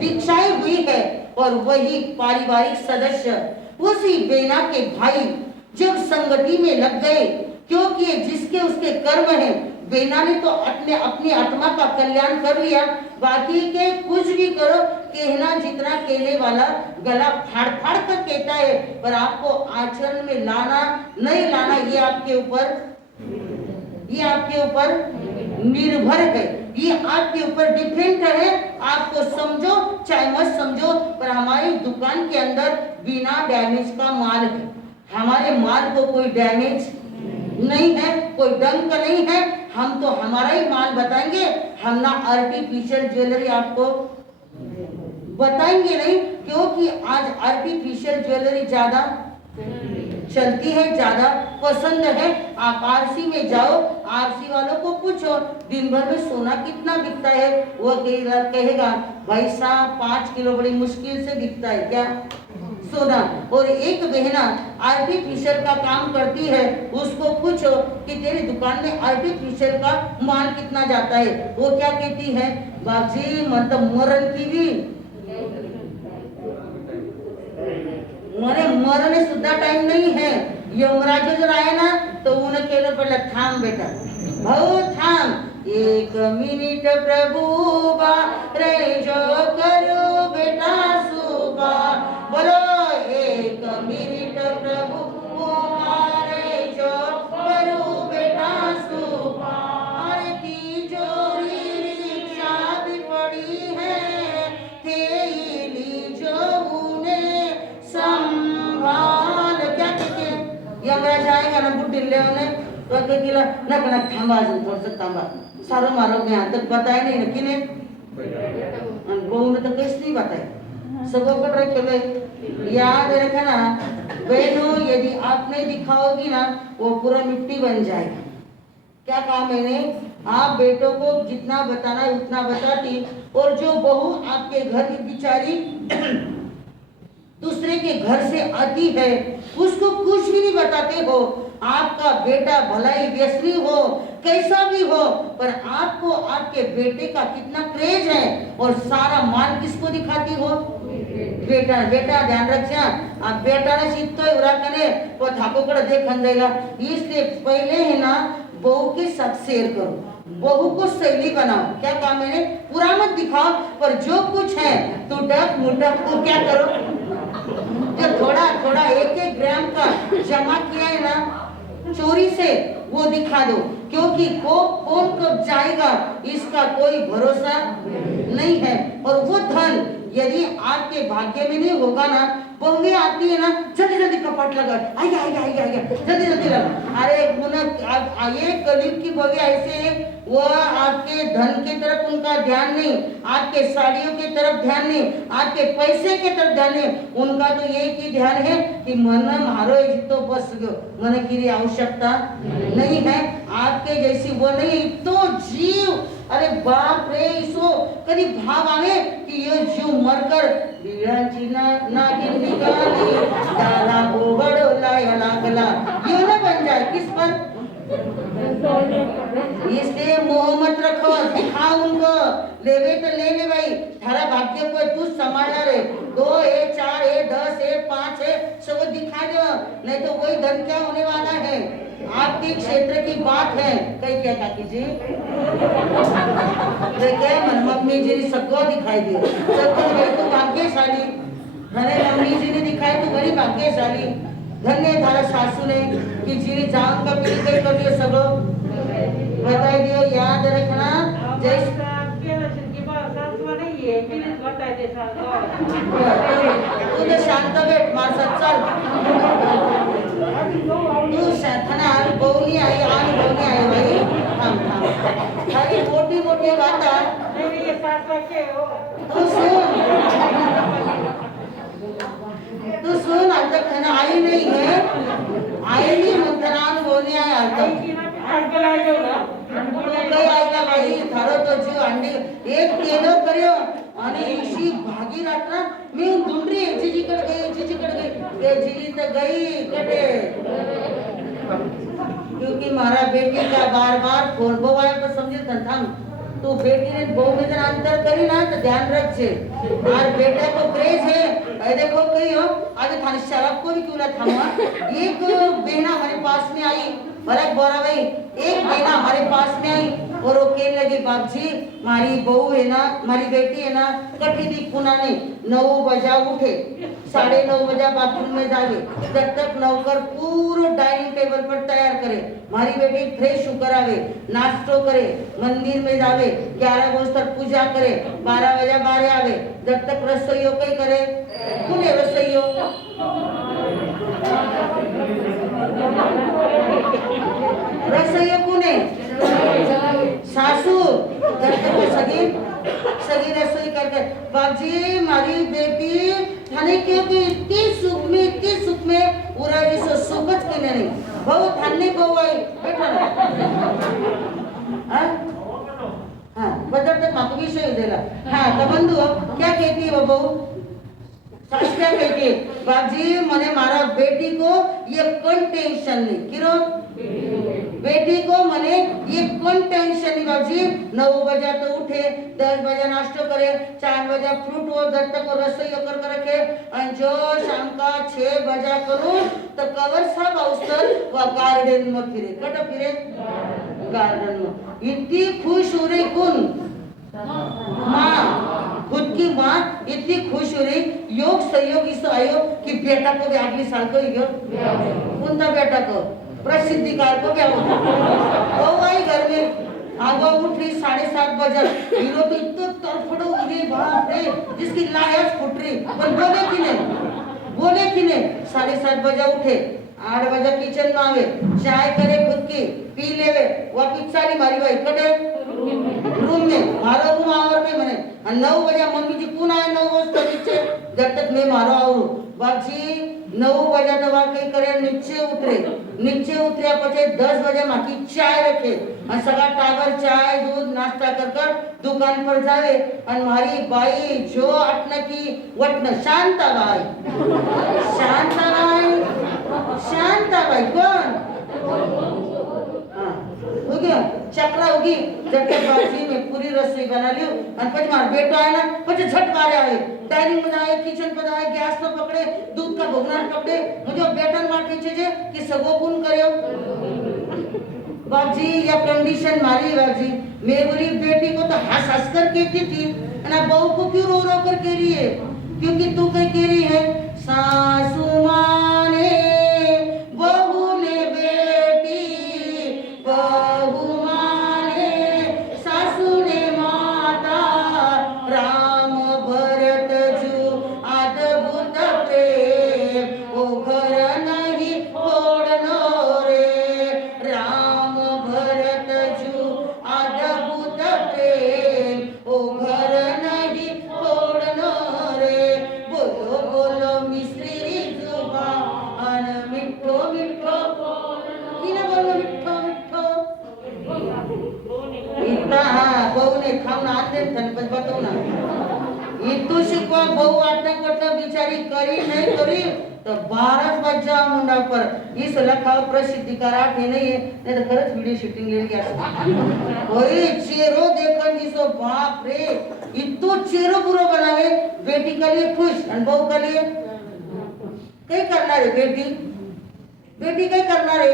दीक्षाएं हुई है। और वही पारिवारिक सदस्य उसी बेना के भाई जब संगति में लग गए, क्योंकि जिसके उसके कर्म है, बेना ने तो अपनी आत्मा का कल्याण कर लिया, बाकी के कुछ भी करो, कहना जितना कहने वाला गला फाड़ फाड़ कर कहता है, पर आपको आचरण में लाना नहीं लाना ये आपके ऊपर निर्भर है, ये आपके ऊपर डिपेंड है। आपको समझो चाहे मत समझो, पर हमारी दुकान के अंदर बिना डैमेज का माल है, हमारे माल को कोई डैमेज नहीं है, कोई डंक नहीं है। हम तो हमारा ही माल बताएंगे, हम ना आर्टिफिशियल ज्वेलरी आपको बताएंगे नहीं, क्योंकि आज आर्टिफिशियल ज्वेलरी ज्यादा चलती है, ज्यादा पसंद है। आप आरसी में जाओ, आरसी वालों को पूछो दिन भर में सोना कितना बिकता है, वो कहेगा भाई साहब 5 किलो बड़ी मुश्किल से बिकता है क्या सोना। और एक बहना आर्टिफिशियल का काम करती है, उसको पूछो कि तेरी दुकान में आर्टिफिशियल का माल कितना जाता है, वो क्या कहती है, बाबजी मतलब मरण की भी मरने सुद्धा टाइम नहीं है। यमराज जर आए ना तो उन्हें कहना पड़ेगा थाम बेटा, भाऊ थाम, 1 मिनिट प्रभु रे जो करो बेटा सुबा, बोलो 1 मिनिट प्रभु रे जो करो बेटा सुबा। अरे तिजोरी रिक्शा भी पड़ी है, थैली जो उन्हें संभाल। क्या कहते हैं, यमराज आएगा ना बुढ़ी ले उन्हें तो कहेगा ना कना थांबा, अजून थोडंसं थांबा, सारो मारो मैं यहाँ तक बताया नहीं ना किने, बहू ने तो कैसे नहीं बताया, सबको पढ़ रखे भाई। याद रखना बहनों, यदि आप नहीं दिखाओगी ना वो पूरा मिट्टी बन जाएगा। क्या कहा मैंने, आप बेटों को जितना बताना है उतना बताती, और जो बहू आपके घर की बिचारी दूसरे के घर से आती है उसको कुछ भी नहीं बताते हो। आपका बेटा भलाई व्यसनी हो, कैसा भी हो, पर आपको आपके बेटे का कितना क्रेज है, और सारा माल किसको दिखाती हो, बेटा। बेटा ध्यान रखना, आप बेटा ने सीखते उरा कने वो थाको कर देखन जाएगा। इसलिए पहले है ना बहू के साथ शेयर करो, बहू को शैली बनाओ। क्या कहा मैंने, पूरा मत दिखाओ, पर जो कुछ है तो डक मुडक को क्या करो, जो थोड़ा थोड़ा 1-1 ग्राम का जमा किया है ना चोरी से, वो दिखा दो, क्योंकि कौन कब जाएगा इसका कोई भरोसा नहीं है। और वो धन यदि आपके भाग्य में नहीं होगा ना, बहुएं आती है ना जल्दी जल्दी कपाट लगा, आइए आइए आइए आइए जल्दी जल्दी लगा। अरे ये कलयुग की बहुएं ऐसे है, वो आपके धन की तरफ उनका ध्यान नहीं, आपके साड़ियों की तरफ ध्यान नहीं, आपके पैसे की तरफ ध्यान नहीं, उनका तो एक ही ध्यान है कि मन मारो तो बस मन की आवश्यकता नहीं है। आपके जैसी वो नहीं तो जीव, अरे बाप रे, इसो कभी भाव आवे कि ये जीव मरकर बिरांची नागिन निकाली डाला गोबड़ो लाया लागला, ये ना बन जाए किस पर। इसलिए मोह मत रखो, दिखाओ उनको, लेवे तो ले ले भाई, थारा भाग्य को तू संभालना रे, 2 है 4 है 10 है 5 है सब दिखा दो, नहीं तो वही धन क्या होने वाला है। आपके क्षेत्र की बात है, कई क्या काकी जी देखिए मन मम्मी जी ने सबको दिखाई दी, सबको भाई तो भाग्यशाली, अरे मम्मी जी ने दिखाई तो बड़ी भाग्यशाली, धन्य थारा सासू ने कि जी जान का पीड़ी कई कर दियो, सब बताई दियो। याद रखना जैसे तू तो शांत बैठ, मार सच्चल तू शांतना, बहुनी आई आन बहुनी आई भाई, हम खाली मोटी मोटी बात तू सुन, आज तक खाना आई नहीं है, आई नहीं मुद्रान बोलनी आए आज तक कई आएगा भाई, थारो तो जीव अंडी एक केलो करियो आणि इशी भागी रातना मैं ढूंढ रही जीजी कड़ गई, जीजी कड़ गई, ये जीजी तो गई कटे बेटी का बार बार फोन बहू आए पर समझे थाम तू बेटी ने बहू में जरा अंतर करी ना तो ध्यान रख छे और बेटा को क्रेज है अरे देखो कही हो आज थाने शराब को भी क्यों ना थामा एक बहना हमारे पास में आई भरत बोरा भाई एक बहना हमारे पास में आई और वो कहने लगी बाप जी मारी बहू है ना मारी बेटी है ना कटी दी पुना ने 9 बजा उठे 9:30 बजा बाथरूम में जावे जब तक नौकर पूरा डाइनिंग टेबल पर तैयार करे मारी बेटी फ्रेश होकर आवे नाश्तो करे मंदिर में जावे 11 बजे तक पूजा करे 12 बजे बाहर आवे जब तक रसोईयो कई करे कौन रसोईयो रसोईयो कौन सासू जब तक सगी सगी रसोई करके बाबजी मारी बेटी थाने क्योंकि इतनी सुख में पूरा जिसो सुखच के नहीं बहुत थाने बहु आई बैठा हाँ बदल तो माको विषय देला हाँ तो बंधु क्या कहती है वो बहू सास क्या कहती है बाबजी मने मारा बेटी को ये कौन टेंशन नहीं किरो बेटी को मने ये कौन टेंशन नहीं बाबूजी 9 बजे तो उठे 10 बजे नाश्तो करे 4 बजे फ्रूट और जब तक रसोई कर रखे और जो शाम का 6 बजे करूं तो कवर सब अवसर वो गार्डन में फिरे कट फिरे गार्डन में इतनी खुश हो रही कौन माँ खुद की माँ इतनी खुश हो रही योग सहयोग इस आयो कि बेटा को भी अगले साल को ही उनका बेटा को प्रसिद्धिकार को क्या होता वो आई घर में आगो उठी 7:30 बजे हीरो तो इतना तरफड़ो उड़े बाप रे जिसकी लायस फुट रही पर बोले कि नहीं 7:30 बजे उठे 8 बजे किचन में आवे चाय करे खुद की पी लेवे वापिस चाली मारी भाई कटे रूम में मारो रूम आवर में मने 9 बजे मम्मी जी कौन आए 9 बजे नीचे जब तक मैं मारो आऊं बाबजी 9 बजे तो वहाँ कहीं करे नीचे उतरे पचे 10 बजे माकी चाय रखे और सगा टावर चाय दूध नाश्ता कर दुकान पर जावे और हमारी बाई जो अटना की वटन शांताबाई कौन हो गया चक्रा होगी जब तक बाजी में पूरी रसोई बना लियो और पच मार बेटा आए ना पच झट मारे आए डाइनिंग में आए किचन पर आए गैस पर पकड़े दूध का भगोना पकड़े मुझे बेटा मार खींचे जे कि सगो कौन करियो बाजी या कंडीशन मारी बाजी मेरी बेटी को तो हंस कर कहती थी ना बहू को क्यों रो रो कर कह रही है क्योंकि तू कहीं कह रही है सासू माँ ने बहू ने बेटी बहू माँ ने सासू ने माता राम भरत जू अद्भुत प्रेम ओ घर नहीं छोड़नो रे राम भरत जू अद्भुत प्रेम ओ घर नहीं छोड़नो रे बोलो बोलो मिश्री जुबान मिठो मिठो किने बोलो मिठो मिठो इतना हाँ बहू ने खाऊन आते थन पण बताऊ ना इतू शिकवा बहू आटक पटक बिचारी करी नहीं करी तो 12 बजा मुंडा पर इस लखाव प्रसिद्धि का राखे नहीं है नहीं तो खरच वीडियो शूटिंग ले लिया कोई चेहरो देखन जिसो बाप रे इतो चेहरो पूरा बनावे बेटी के लिए खुश और बहू के लिए कई करना रे बेटी कई करना रे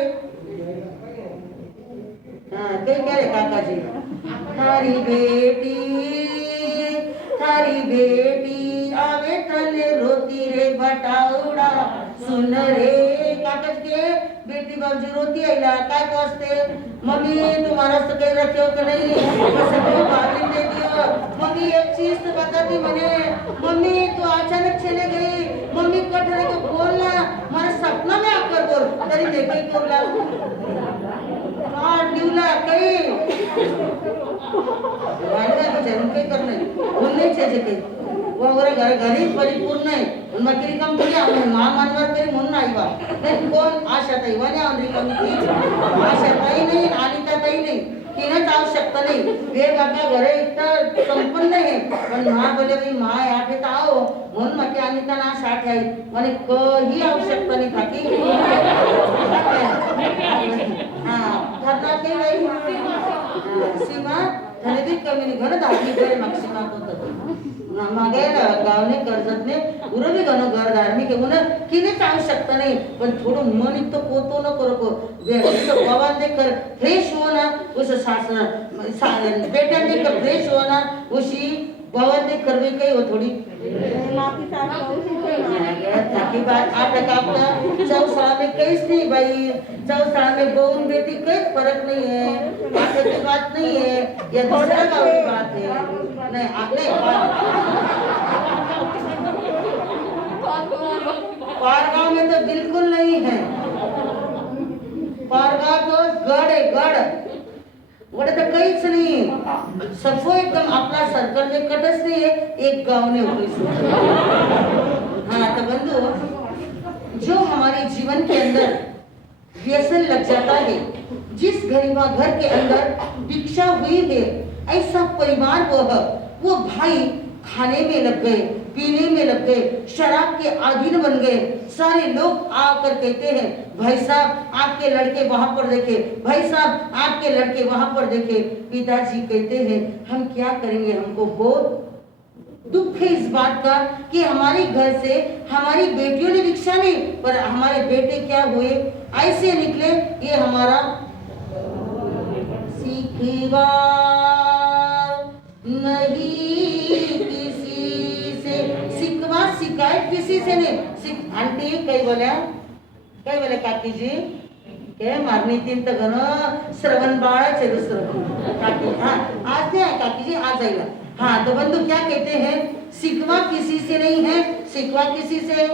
हाँ कई कह रे काका जी थारी बेटी आवे तले रोती रे बटाउड़ा सुन रे कागज के बेटी बाबूजी रोती आईला काय को असते मम्मी तुम्हारा से कहीं रखे हो कि नहीं सबको भाभी दे दियो मम्मी एक चीज तो बताती मैंने मम्मी तो अचानक चले गई मम्मी कट रहे तो बोलना हमारे सपना में आकर बोल तेरी देखी बोला हाँ ड्यूला कहीं वायदा को जरूर कहीं करने बोलने चाहिए कहीं वो अगर घरी परिपूर्ण है उनमें किरी कम तो क्या उन्हें माँ मानवर करी मुन्ना आईवा नहीं कौन आशा ताई वाने आंधी कम की आशा ताई नहीं अनिता ताई नहीं किन्हें आवश्यकता नहीं वे बाबा घरे इतना संपन्न है पण माँ बोले भाई माँ आठे तो आओ मन मके अनिता ना साठ आई माने कोई आवश्यकता नहीं था कि हाँ ठरना के गई सीमा धने भी कमी नहीं घन धारणी करे मग सीमा को तो मागे गावने कर्जतने पुरं भी घन घर धार्मिक आहे म्हणून किने सांगू शकता नाही पण थोडं मन इतकं पोतो न करो को भगवान देखकर फ्रेश होना उस शासन बेटा देखकर फ्रेश होना उसी भगवान देखकर भी कही हो थोड़ी ताकि बात आप का चौसाला में कहीं नहीं भाई चौसाला में बहू बेटी कोई फर्क नहीं है आगे की बात नहीं है या दूसरा गाँव की बात है नहीं आपने पारगांव में तो बिल्कुल नहीं है पारगांव तो गढ़ है गढ़ वो तो कहीच नहीं सबको एकदम अपना सर्कल में कटच नहीं है एक गांव ने हाँ तो बंधु जो हमारे जीवन के अंदर व्यसन लग जाता है जिस गरीबा घर के अंदर भिक्षा हुई है ऐसा परिवार वो भाई खाने में लग गए पीने में लग गए शराब के अधीन बन गए सारे लोग आकर कहते हैं भाई साहब आपके लड़के वहां पर देखे भाई साहब आपके लड़के वहां पर देखे पिताजी कहते हैं हम क्या करेंगे हमको बहुत दुख है इस बात का कि हमारे घर से हमारी बेटियों ने भिक्षा नहीं पर हमारे बेटे क्या हुए ऐसे निकले ये हमारा सीखवा नहीं किसी से शिकवा शिकायत किसी से नहीं आंटी कई बोले काकी जी के मारनी तीन तो घन श्रवण बाळाच है दुसरं काकी हाँ आज नहीं काकी जी आज आएगा हाँ तो बंधु क्या कहते हैं शिकवा किसी से नहीं है शिकवा किसी से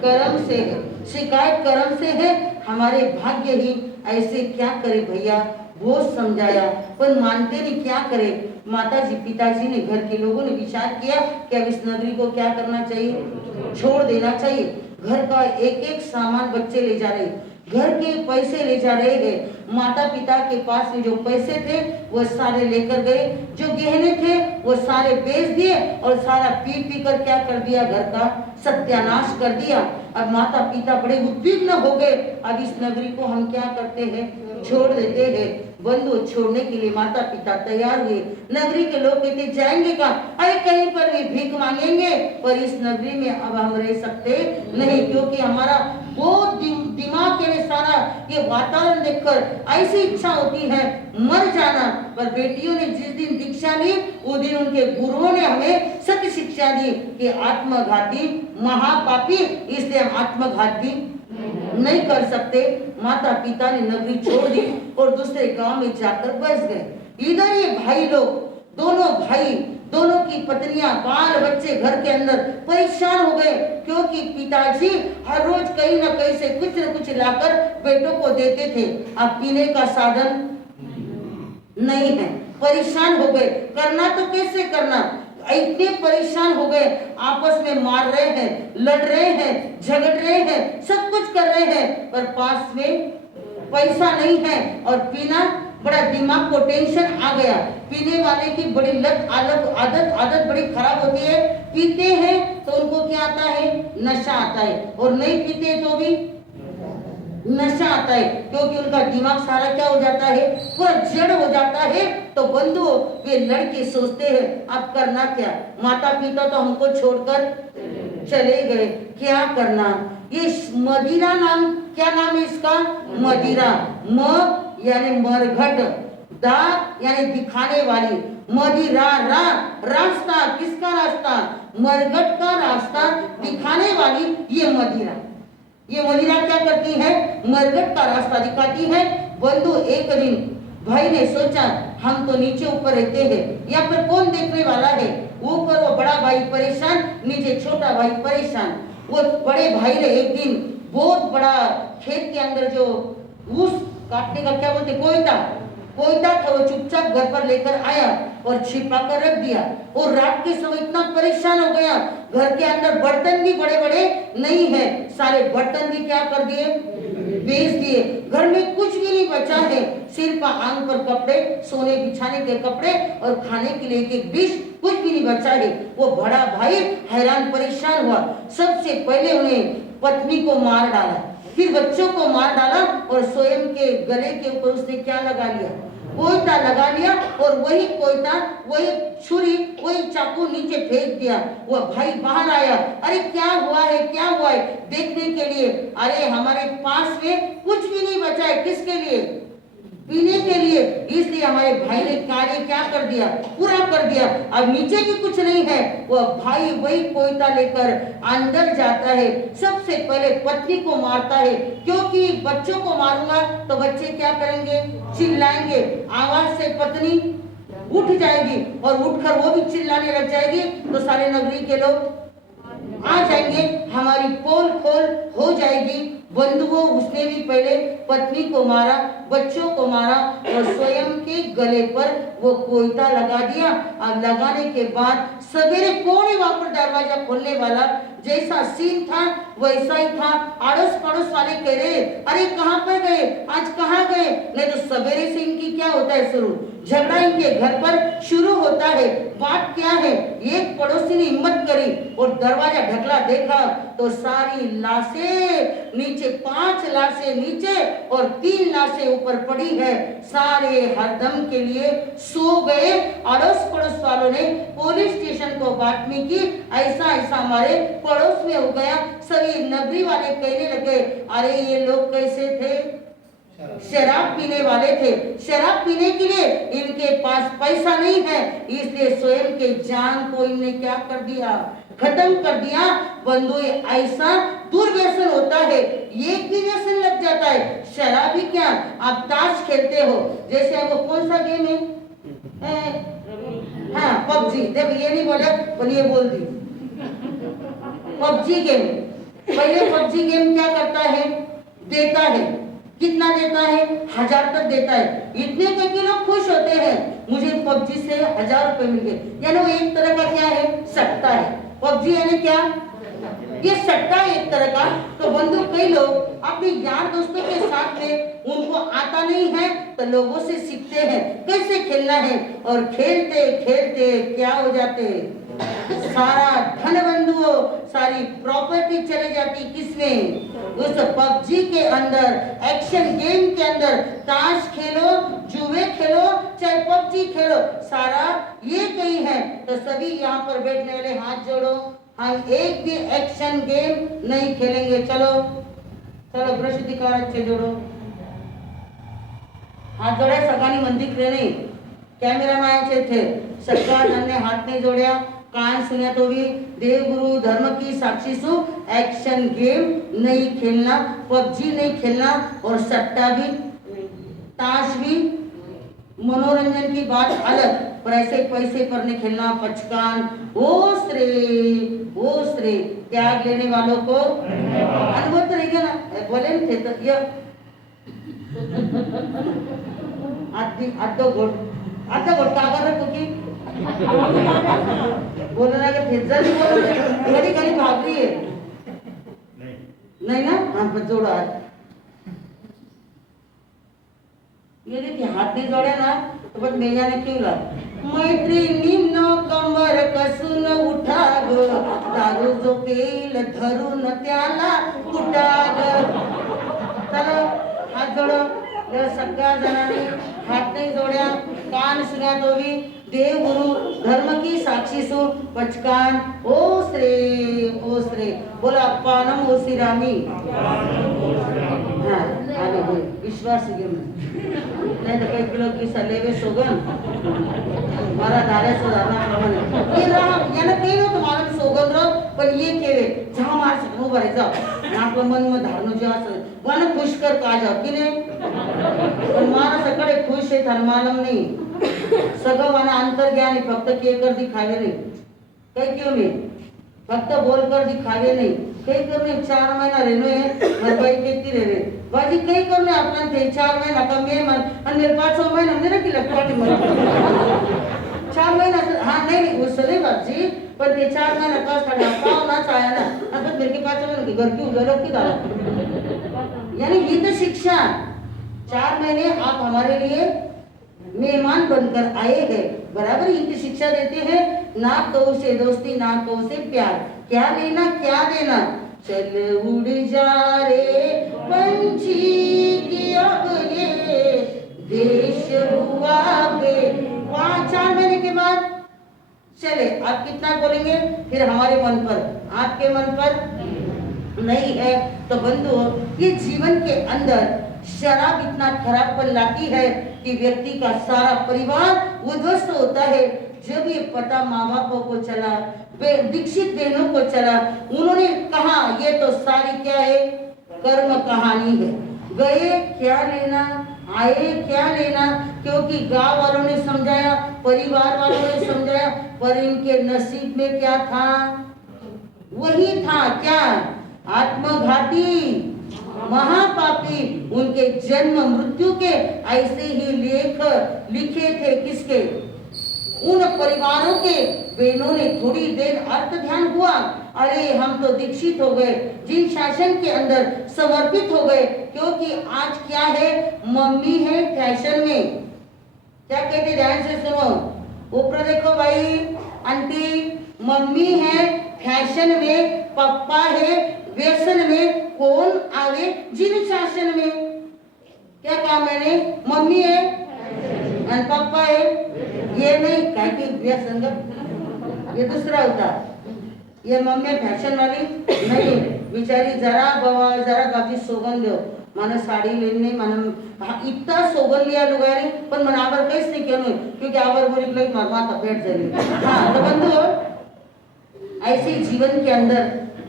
कर्म से है शिकायत कर्म से है हमारे भाग्य ही ऐसे क्या करे भैया बहुत समझाया पर मानते नहीं क्या करे माताजी पिताजी ने घर के लोगों ने विचार किया कि अब इस नगरी को क्या करना चाहिए छोड़ देना चाहिए घर का एक एक सामान बच्चे ले जा रहे घर के पैसे ले जा रहे हैं माता पिता के पास में जो पैसे थे वो सारे लेकर गए जो गहने थे वो सारे बेच दिए और सारा पी पी कर क्या कर दिया घर का सत्यानाश कर दिया अब माता पिता बड़े उद्विग्न हो गए अब इस नगरी को हम क्या करते हैं छोड़ देते हैं बंधु छोड़ने के लिए माता पिता तैयार हुए नगरी के लोग कहते जाएंगे कहाँ अरे कहीं पर भी भीख मांगेंगे पर इस नगरी में अब हम रह सकते नहीं क्योंकि हमारा बहुत दिमाग के सारा ये वातावरण देखकर ऐसी इच्छा होती है मर जाना पर बेटियों ने जिस दिन दीक्षा ली उस दिन उनके गुरुओं ने हमें सत्य शिक्षा दी कि आत्मघाती महापापी इसलिए हम आत्मघाती नहीं कर सकते माता पिता ने नगरी छोड़ दी और दूसरे गांव में जाकर बस गए इधर ये भाई लोग दोनों की पत्नियां बाल बच्चे घर के अंदर परेशान हो गए क्योंकि पिताजी हर रोज कहीं ना कहीं से कुछ न कुछ लाकर बेटों को देते थे अब पीने का साधन नहीं है परेशान हो गए करना तो कैसे करना इतने परेशान हो गए आपस में मार रहे हैं लड़ रहे हैं झगड़ रहे हैं सब कुछ कर रहे हैं पर पास में पैसा नहीं है और पीना बड़ा दिमाग को टेंशन आ गया पीने वाले की बड़ी लत आदत बड़ी खराब होती है पीते हैं तो उनको क्या आता है नशा आता है और नहीं पीते तो भी नशा आता है क्योंकि उनका दिमाग सारा क्या हो जाता है पूरा जड़ हो जाता है तो बंधु वे लड़के सोचते हैं अब करना क्या माता पिता तो हमको छोड़कर चले गए क्या करना ये मदिरा नाम क्या नाम है इसका मदिरा म यानी मरघट दा यानी दिखाने वाली मदिरा रा रास्ता किसका रास्ता मरघट का रास्ता दिखाने वाली ये मदिरा क्या करती है मरघट का रास्ता दिखाती है बंधु एक दिन भाई ने सोचा हम तो नीचे ऊपर रहते हैं यहाँ पर कौन देखने वाला है ऊपर वो बड़ा भाई परेशान नीचे छोटा भाई परेशान वो बड़े भाई ने एक दिन बहुत बड़ा खेत के अंदर जो ऊस काटने का क्या बोलते कोयता था वो चुपचाप घर पर लेकर आया और छिपा कर रख दिया और रात के समय इतना परेशान हो गया घर के अंदर बर्तन भी बड़े बड़े नहीं है सारे बर्तन भी क्या कर दिए बेच दिए घर में कुछ भी नहीं बचा है सिर्फ आंग पर कपड़े सोने बिछाने के कपड़े और खाने के लिए एक डिश कुछ भी नहीं बचा है वो बड़ा भाई हैरान परेशान हुआ सबसे पहले उन्हें पत्नी को मार डाला फिर बच्चों को मार डाला और स्वयं के गले के ऊपर उसने क्या लगा लिया, कोयता लगा लिया, और वही कोयता, वही छुरी, वही चाकू नीचे फेंक दिया। वह भाई बाहर आया, अरे क्या हुआ है, क्या हुआ है देखने के लिए। अरे हमारे पास में कुछ भी नहीं बचा है, किसके लिए, पीने के लिए। इसलिए हमारे भाई ने कार्य क्या कर दिया, पूरा कर दिया। अब नीचे भी कुछ नहीं है। वह भाई वही कोयता लेकर अंदर जाता है, सबसे पहले पत्नी को मारता है, क्योंकि बच्चों को मारूंगा तो बच्चे क्या करेंगे, चिल्लाएंगे। आवाज से पत्नी उठ जाएगी और उठकर वो भी चिल्लाने लग जाएगी, तो सारे नगरी के लोग आ जाएंगे, हमारी पोल खोल हो जाएगी। बंधुओं, उसने भी पहले पत्नी को मारा, बच्चों को मारा, और स्वयं के गले पर वो कोयता लगा दिया। अब लगाने के बाद सवेरे कौन है वहां पर दरवाजा खोलने वाला। जैसा सीन था वैसा ही था। अड़ोस पड़ोस वाले कह रहे, अरे कहाँ पर गए, आज कहाँ गए। नहीं तो सवेरे से इनकी क्या होता है, शुरू झगड़ा इनके घर पर शुरू होता है। बात क्या है, एक पड़ोसी ने हिम्मत करी और दरवाजा ढकला, देखा तो सारी लाशें नीचे, 5 लाशें नीचे और 3 लाशें ऊपर पड़ी है। सारे हरदम के लिए सो गए। अड़ोस पड़ोस वालों ने पुलिस स्टेशन को बातमी की, ऐसा ऐसा हमारे पड़ोस में हो गया। सभी नगरी वाले कहने लगे, अरे ये लोग कैसे थे, शराब पीने वाले थे। शराब पीने के लिए इनके पास पैसा नहीं है, इसलिए स्वयं के जान को इनने क्या कर दिया, खत्म कर दिया। बंधु, ऐसा दुर्व्यसन होता है, एक भी व्यसन लग जाता है। शराब ही क्या, आप ताश खेलते हो, जैसे वो कौन सा गेम है, हाँ पबजी। देखो ये नहीं बोला पर ये बोल दी, पबजी गेम। पहले पबजी गेम क्या करता है, देता है, कितना देता है, 1000 तक देता है। इतने तक के लोग खुश होते हैं, मुझे पबजी से 1000 रुपए मिल गए। यानी वो एक तरह का क्या है, सट्टा है। पबजी यानी क्या, ये सट्टा एक तरह का। तो बंधु, कई लोग अपने यार दोस्तों के साथ में, उनको आता नहीं है तो लोगों से सीखते हैं कैसे खेलना है, और खेलते खेलते क्या हो जाते हैं, सारा धन बंधुओं, सारी प्रॉपर्टी चले जाती किसमें, उस पबजी के अंदर, एक्शन गेम के अंदर। ताश खेलो, जुए खेलो, चाहे पबजी खेलो, सारा ये कहीं है। तो सभी यहाँ पर बैठने वाले हाथ जोड़ो, हम एक भी एक्शन गेम नहीं खेलेंगे। चलो चलो, ब्रश दिखा, अच्छे जोड़ो, हाथ जोड़े, सगळ्यांनी मंदिर रे नहीं, कैमरा मायाचे थे, सगळ्यांनी हाथ नहीं जोड़या, कान सुनिया तो भी। देव गुरु धर्म की साक्षी सु, एक्शन गेम नहीं खेलना, पबजी नहीं खेलना, और सट्टा भी, ताश भी, मनोरंजन की बात अलग, पर ऐसे पैसे पर नहीं खेलना। पचकान, ओस रे, त्याग लेने वालों को अनुभव तो रहेगा ना, बोले थे तो ये आधो घोट कागर रखो की बोलना के फिर जल्दी बोलो, घड़ी घड़ी भाग रही है, नहीं ना, हाँ पर जोड़ो हाथ। ये देखिए हाथ नहीं जोड़े ना तो बस मेजा ने क्यों ला, मैत्रिणी नो कमर कसून उठा ग, दारू जो पेल धरून त्याला कुटा ग। चलो हात जोडो, सगळ्या जणांनी हात नाही जोड्या, कान सुन्या तो भी। देव गुरु धर्म की साक्षी सु, पचकान ओस रे, बोला पानम ओसी रामी, हाँ आगे बोल, विश्वास गेम नहीं तो कई किलो की सलेवे सोगन मारा दारे सुधारना प्रमाणे ये रहा, याना कहीं ना तुम्हारा सोगन रहो, पर ये केवे जहाँ मार सकूं भरे जाओ, नाक मन में धारणो जो आसर, वाना खुश कर का जाओ कि नहीं, पर मारा सकड़े खुश है धन मालूम नहीं, सगळं वाना अंतर ज्ञानी, फक्त के कर दिखावे नहीं, कई क्यों नहीं, फक्त बोल कर दिखावे नहीं, कई करने 4 महीना रहनो है, भरपाई कितनी रहे बाजी, कई करने अपना थे 4 महीना का मैं मन, और मेरे 5 महीना हमने रखी लगता थी मन, 4 महीना, हाँ नहीं वो सही बात जी, पर ये 4 महीना का साढ़े पाँव ना चाहे ना, अब मेरे के 5 महीने की घर की उजालों की डाला, यानी ये तो शिक्षा, 4 महीने आप हमारे लिए मेहमान बनकर आए हैं, बराबर इनकी शिक्षा देते हैं, ना कहो से दोस्ती, ना कहो से प्यार, क्या लेना क्या देना, चल उड़ जा रे पंछी की अब ये देश हुआ बे। 4 महीने के बाद चले, आप कितना बोलेंगे फिर हमारे मन पर, आपके मन पर नहीं है। तो बंधु, ये जीवन के अंदर शराब इतना खराबपन लाती है कि व्यक्ति का सारा परिवार उद्ध्वस्त होता है। जब ये पता माँ बापों को चला, दीक्षित बहनों को चला, उन्होंने कहा ये तो सारी क्या है, कर्म कहानी है। गए क्या लेना, आए क्या लेना, क्योंकि गांव वालों ने समझाया, परिवार वालों ने समझाया, पर इनके नसीब में क्या था, वही था क्या, आत्मघाती महापापी। उनके जन्म मृत्यु के ऐसे ही लेख लिखे थे, किसके, उन परिवारों के। बहनों ने थोड़ी देर अर्थ ध्यान हुआ, अरे हम तो दीक्षित हो गए, जिन शासन के अंदर समर्पित हो गए, क्योंकि आज क्या है, मम्मी है फैशन में। क्या कहते, ध्यान से सुनो, ऊपर देखो भाई आंटी, मम्मी है फैशन में, पापा है व्यसन में। कौन आगे जिन शासन में, क्या कहा मैंने, मम्मी है और पापा है, ये नहीं क्या कि व्यसन, ये दूसरा होता, ये मम्मी फॅशन वाली नाही, बिचारी जरा बाबा जरा गावी सोगन दो, मला साडी लेने मला इतना सोगन लिया लुगारी, पण मला आवर काहीच नाही केलं, क्योंकि आवर बोली लई माता पेट झाली। हाँ, तो बंधु, ऐसे जीवन के अंदर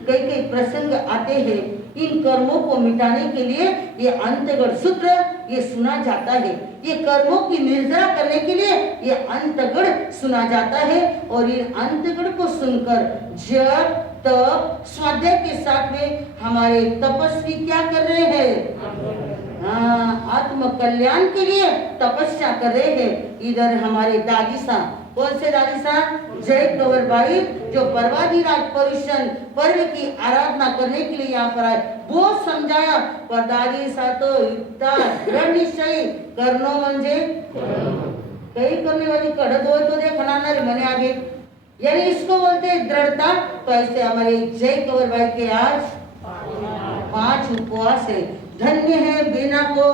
कई कई प्रसंग आते हैं। इन कर्मों को मिटाने के लिए ये अंतगढ़ सूत्र ये सुना जाता है, ये कर्मों की निर्जरा करने के लिए ये अंतगढ़ सुना जाता है। और इन अंतगढ़ को सुनकर जप तप स्वाध्याय के साथ में हमारे तपस्वी क्या कर रहे हैं, आत्म कल्याण के लिए तपस्या कर रहे हैं। इधर हमारे दादी साहब, कौन से दादी साहब, जय कंवरबाई, जो पर्वाधिराज पर्युषण पर्व की आराधना करने के लिए यहाँ पर आए, वो समझाया। पर दादी साहब तो इतना दृढ़ निश्चय, करनो म्हणजे कहीं करने वाली कड़क हो तो देखना मने आगे, यानी इसको बोलते हैं दृढ़ता। तो ऐसे हमारे जय कंवरबाई के आज 5 उपवास है। धन्य है बेना को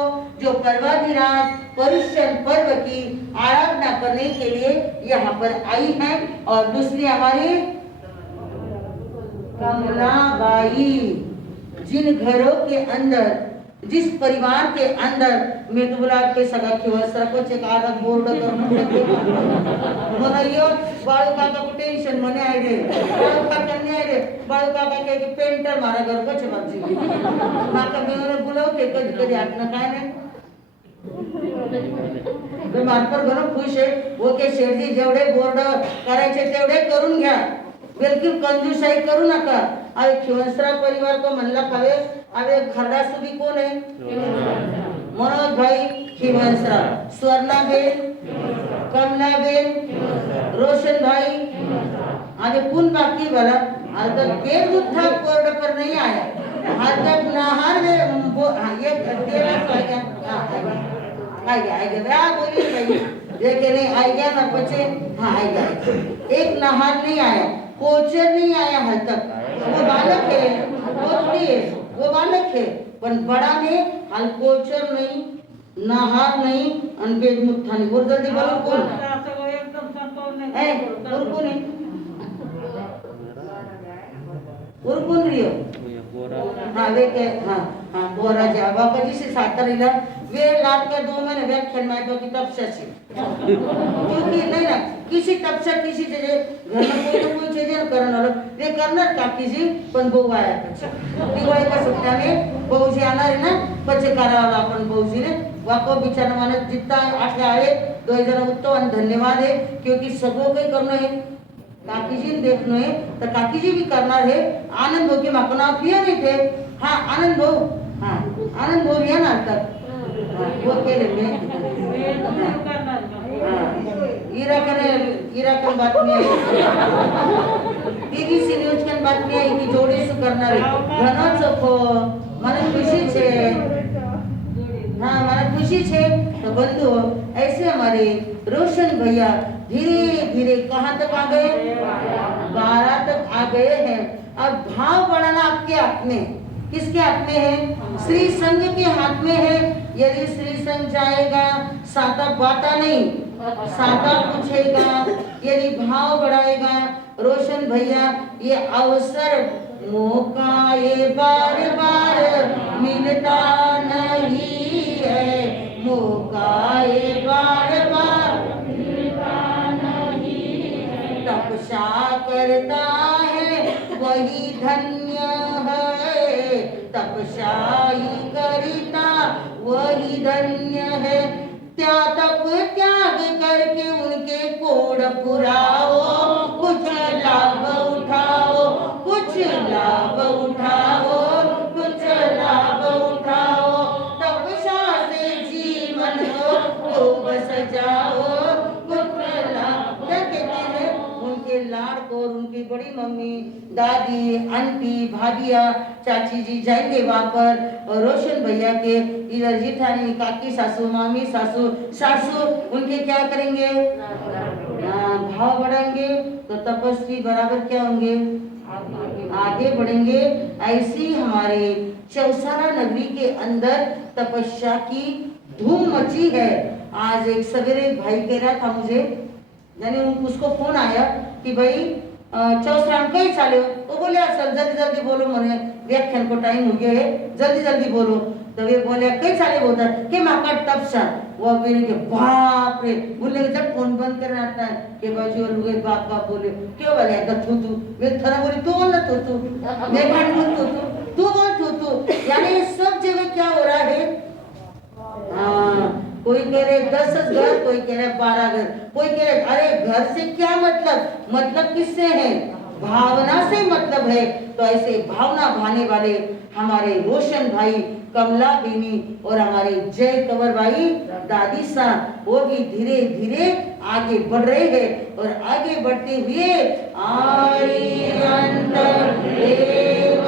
जो पर्वाधिराज पर्युषण पर्व की आराधना करने के लिए यहाँ पर आई है। और दूसरी हमारी कमलाबाई, जिन घरों के अंदर, जिस परिवार के अंदर मैं तो बोला आपके सगा किंवा को चेकार बोर्ड म्हणायो बाळू काका को टेंशन मने आहे रे, बाळू काका ने आहे रे, बाळू काका के पेंटर मारा घर को छबाजी माका मेरे बुलावते कधी कधी आपना काय नाही तो मारपर घणं खुश आहे। ओके शेठजी, जेवढे बोर्ड करायचे तेवढे करून घ्या, बिलकुल कंजूसाई करू नका। अरे खिवंसराव परिवार को म्हणला खावे, अरे खरडा सुधी कोण आहे, मनोज भाई खिवंसराव, स्वर्णाबेन, कमलाबेन, रोशन भाई, अरे कौन बाकी वाला आज तक के बुद्धा बोर्ड पर नहीं आया, आज तक नाहर में ये तेरा आएगा बोलिए भाई, देखे नहीं आएगा ना बच्चे, हाँ आएगा। एक नहार नहीं आया, कोचर नहीं आया हाल तक, वो बालक है, वो थोड़ी है, वो बालक है। पर बड़ा में हाल कोचर नहीं, नहार नहीं, अनबेद मुट्ठा नहीं। और जल्दी बोलो कौन है, और कौन है, और कौन रही हो, हाँ वे के, हाँ बोरा जा बाबा जी से सातरीला वे लाख के 2 महीने व्याख्यान में तो की तपस्या से, क्योंकि नहीं ना किसी तपस्या किसी जगह घर में कोई चीज करना वाला वे करणार का किसी पण भाऊ आया दिवाळी का सुट्ट्या में भाऊजी आना है ना, बच्चे करावला अपन भाऊजी ने वाको बिचारा माने जितना आके आए 2 जन उत्तम और धन्यवाद है, क्योंकि सबको कोई करना है, काकीजी देखना है तो काकीजी भी करना है। आनंद भाऊ के माको नाम पिया नहीं थे, हाँ आनंद भाऊ, हाँ आनंद भाऊ है ना तक वो केले में इराकन बातमी आहे, BBC न्यूज कन बातमी आहे की जोडे सु करणार घणो चोखो મને खुशी છે, हाँ हमारा खुशी है। तो बंधु ऐसे हमारे रोशन भैया धीरे धीरे कहाँ तक आ गए, 12 तक आ गए हैं। अब भाव बढ़ाना आपके हाथ में है। किसके हाथ में है? श्री संघ के हाथ में है। यदि श्री संघ जाएगा, साता बाता नहीं, साता पूछेगा। यदि भाव बढ़ाएगा, रोशन भैया ये अवसर मौका ये बार बार मिलता नहीं है, मौका ये बार बार मिलता नहीं है। तपस्या करता है वही धन्य है, तपस्या ही करता वही धन्य है। तप त्याग करके उनके कोड पुराओ, कुछ लाभ उठाओ, कुछ लाभ उठाओ, कुछ लाभ उठाओ। तपस्या से जीवन को बस जाओ, कुछ लाभ। क्या कहते हैं? उनके लाड़ को और उनकी बड़ी मम्मी, दादी, आंटी, भाभिया, चाची जी जाएंगे वहां पर। और रोशन भैया के इधर जेठानी, काकी सासू, मामी सासू, सासू उनके क्या करेंगे? भाव बढ़ाएंगे तो तपस्वी बराबर क्या होंगे? आगे बढ़ेंगे। ऐसी हमारे चौसाला नगरी के अंदर तपस्या की धूम मची है। आज एक सवेरे भाई कह रहा था मुझे, यानी उसको फोन आया कि भाई चौसरा कहीं चाले हो, तो बोले सर जल्दी जल्दी बोलो, मैंने व्याख्यान को टाइम हो गया है, जल्दी जल्दी बोलो। तो वे बोले कहीं चाले बोलता कि माका तपसा। वो मेरे के बाप रे बोले जब फोन बंद करना आता है कि बाजू लोग बाप बाप बोले क्यों बोले तू तू, मैं थोड़ा बोली तू बोल तू तू, मैं भाट बोल तू बोल तू। यानी सब जगह क्या हो रहा है? कोई कह रहे 10 घर, कोई कह रहे 12 घर, कोई कह रहे अरे घर से क्या मतलब? मतलब किससे है? भावना से मतलब है। तो ऐसे भावना भाने वाले हमारे रोशन भाई, कमला बेनी और हमारे जय कंवर भाई, दादी सा, वो भी धीरे धीरे आगे बढ़ रहे हैं। और आगे बढ़ते हुए आर्यंत देव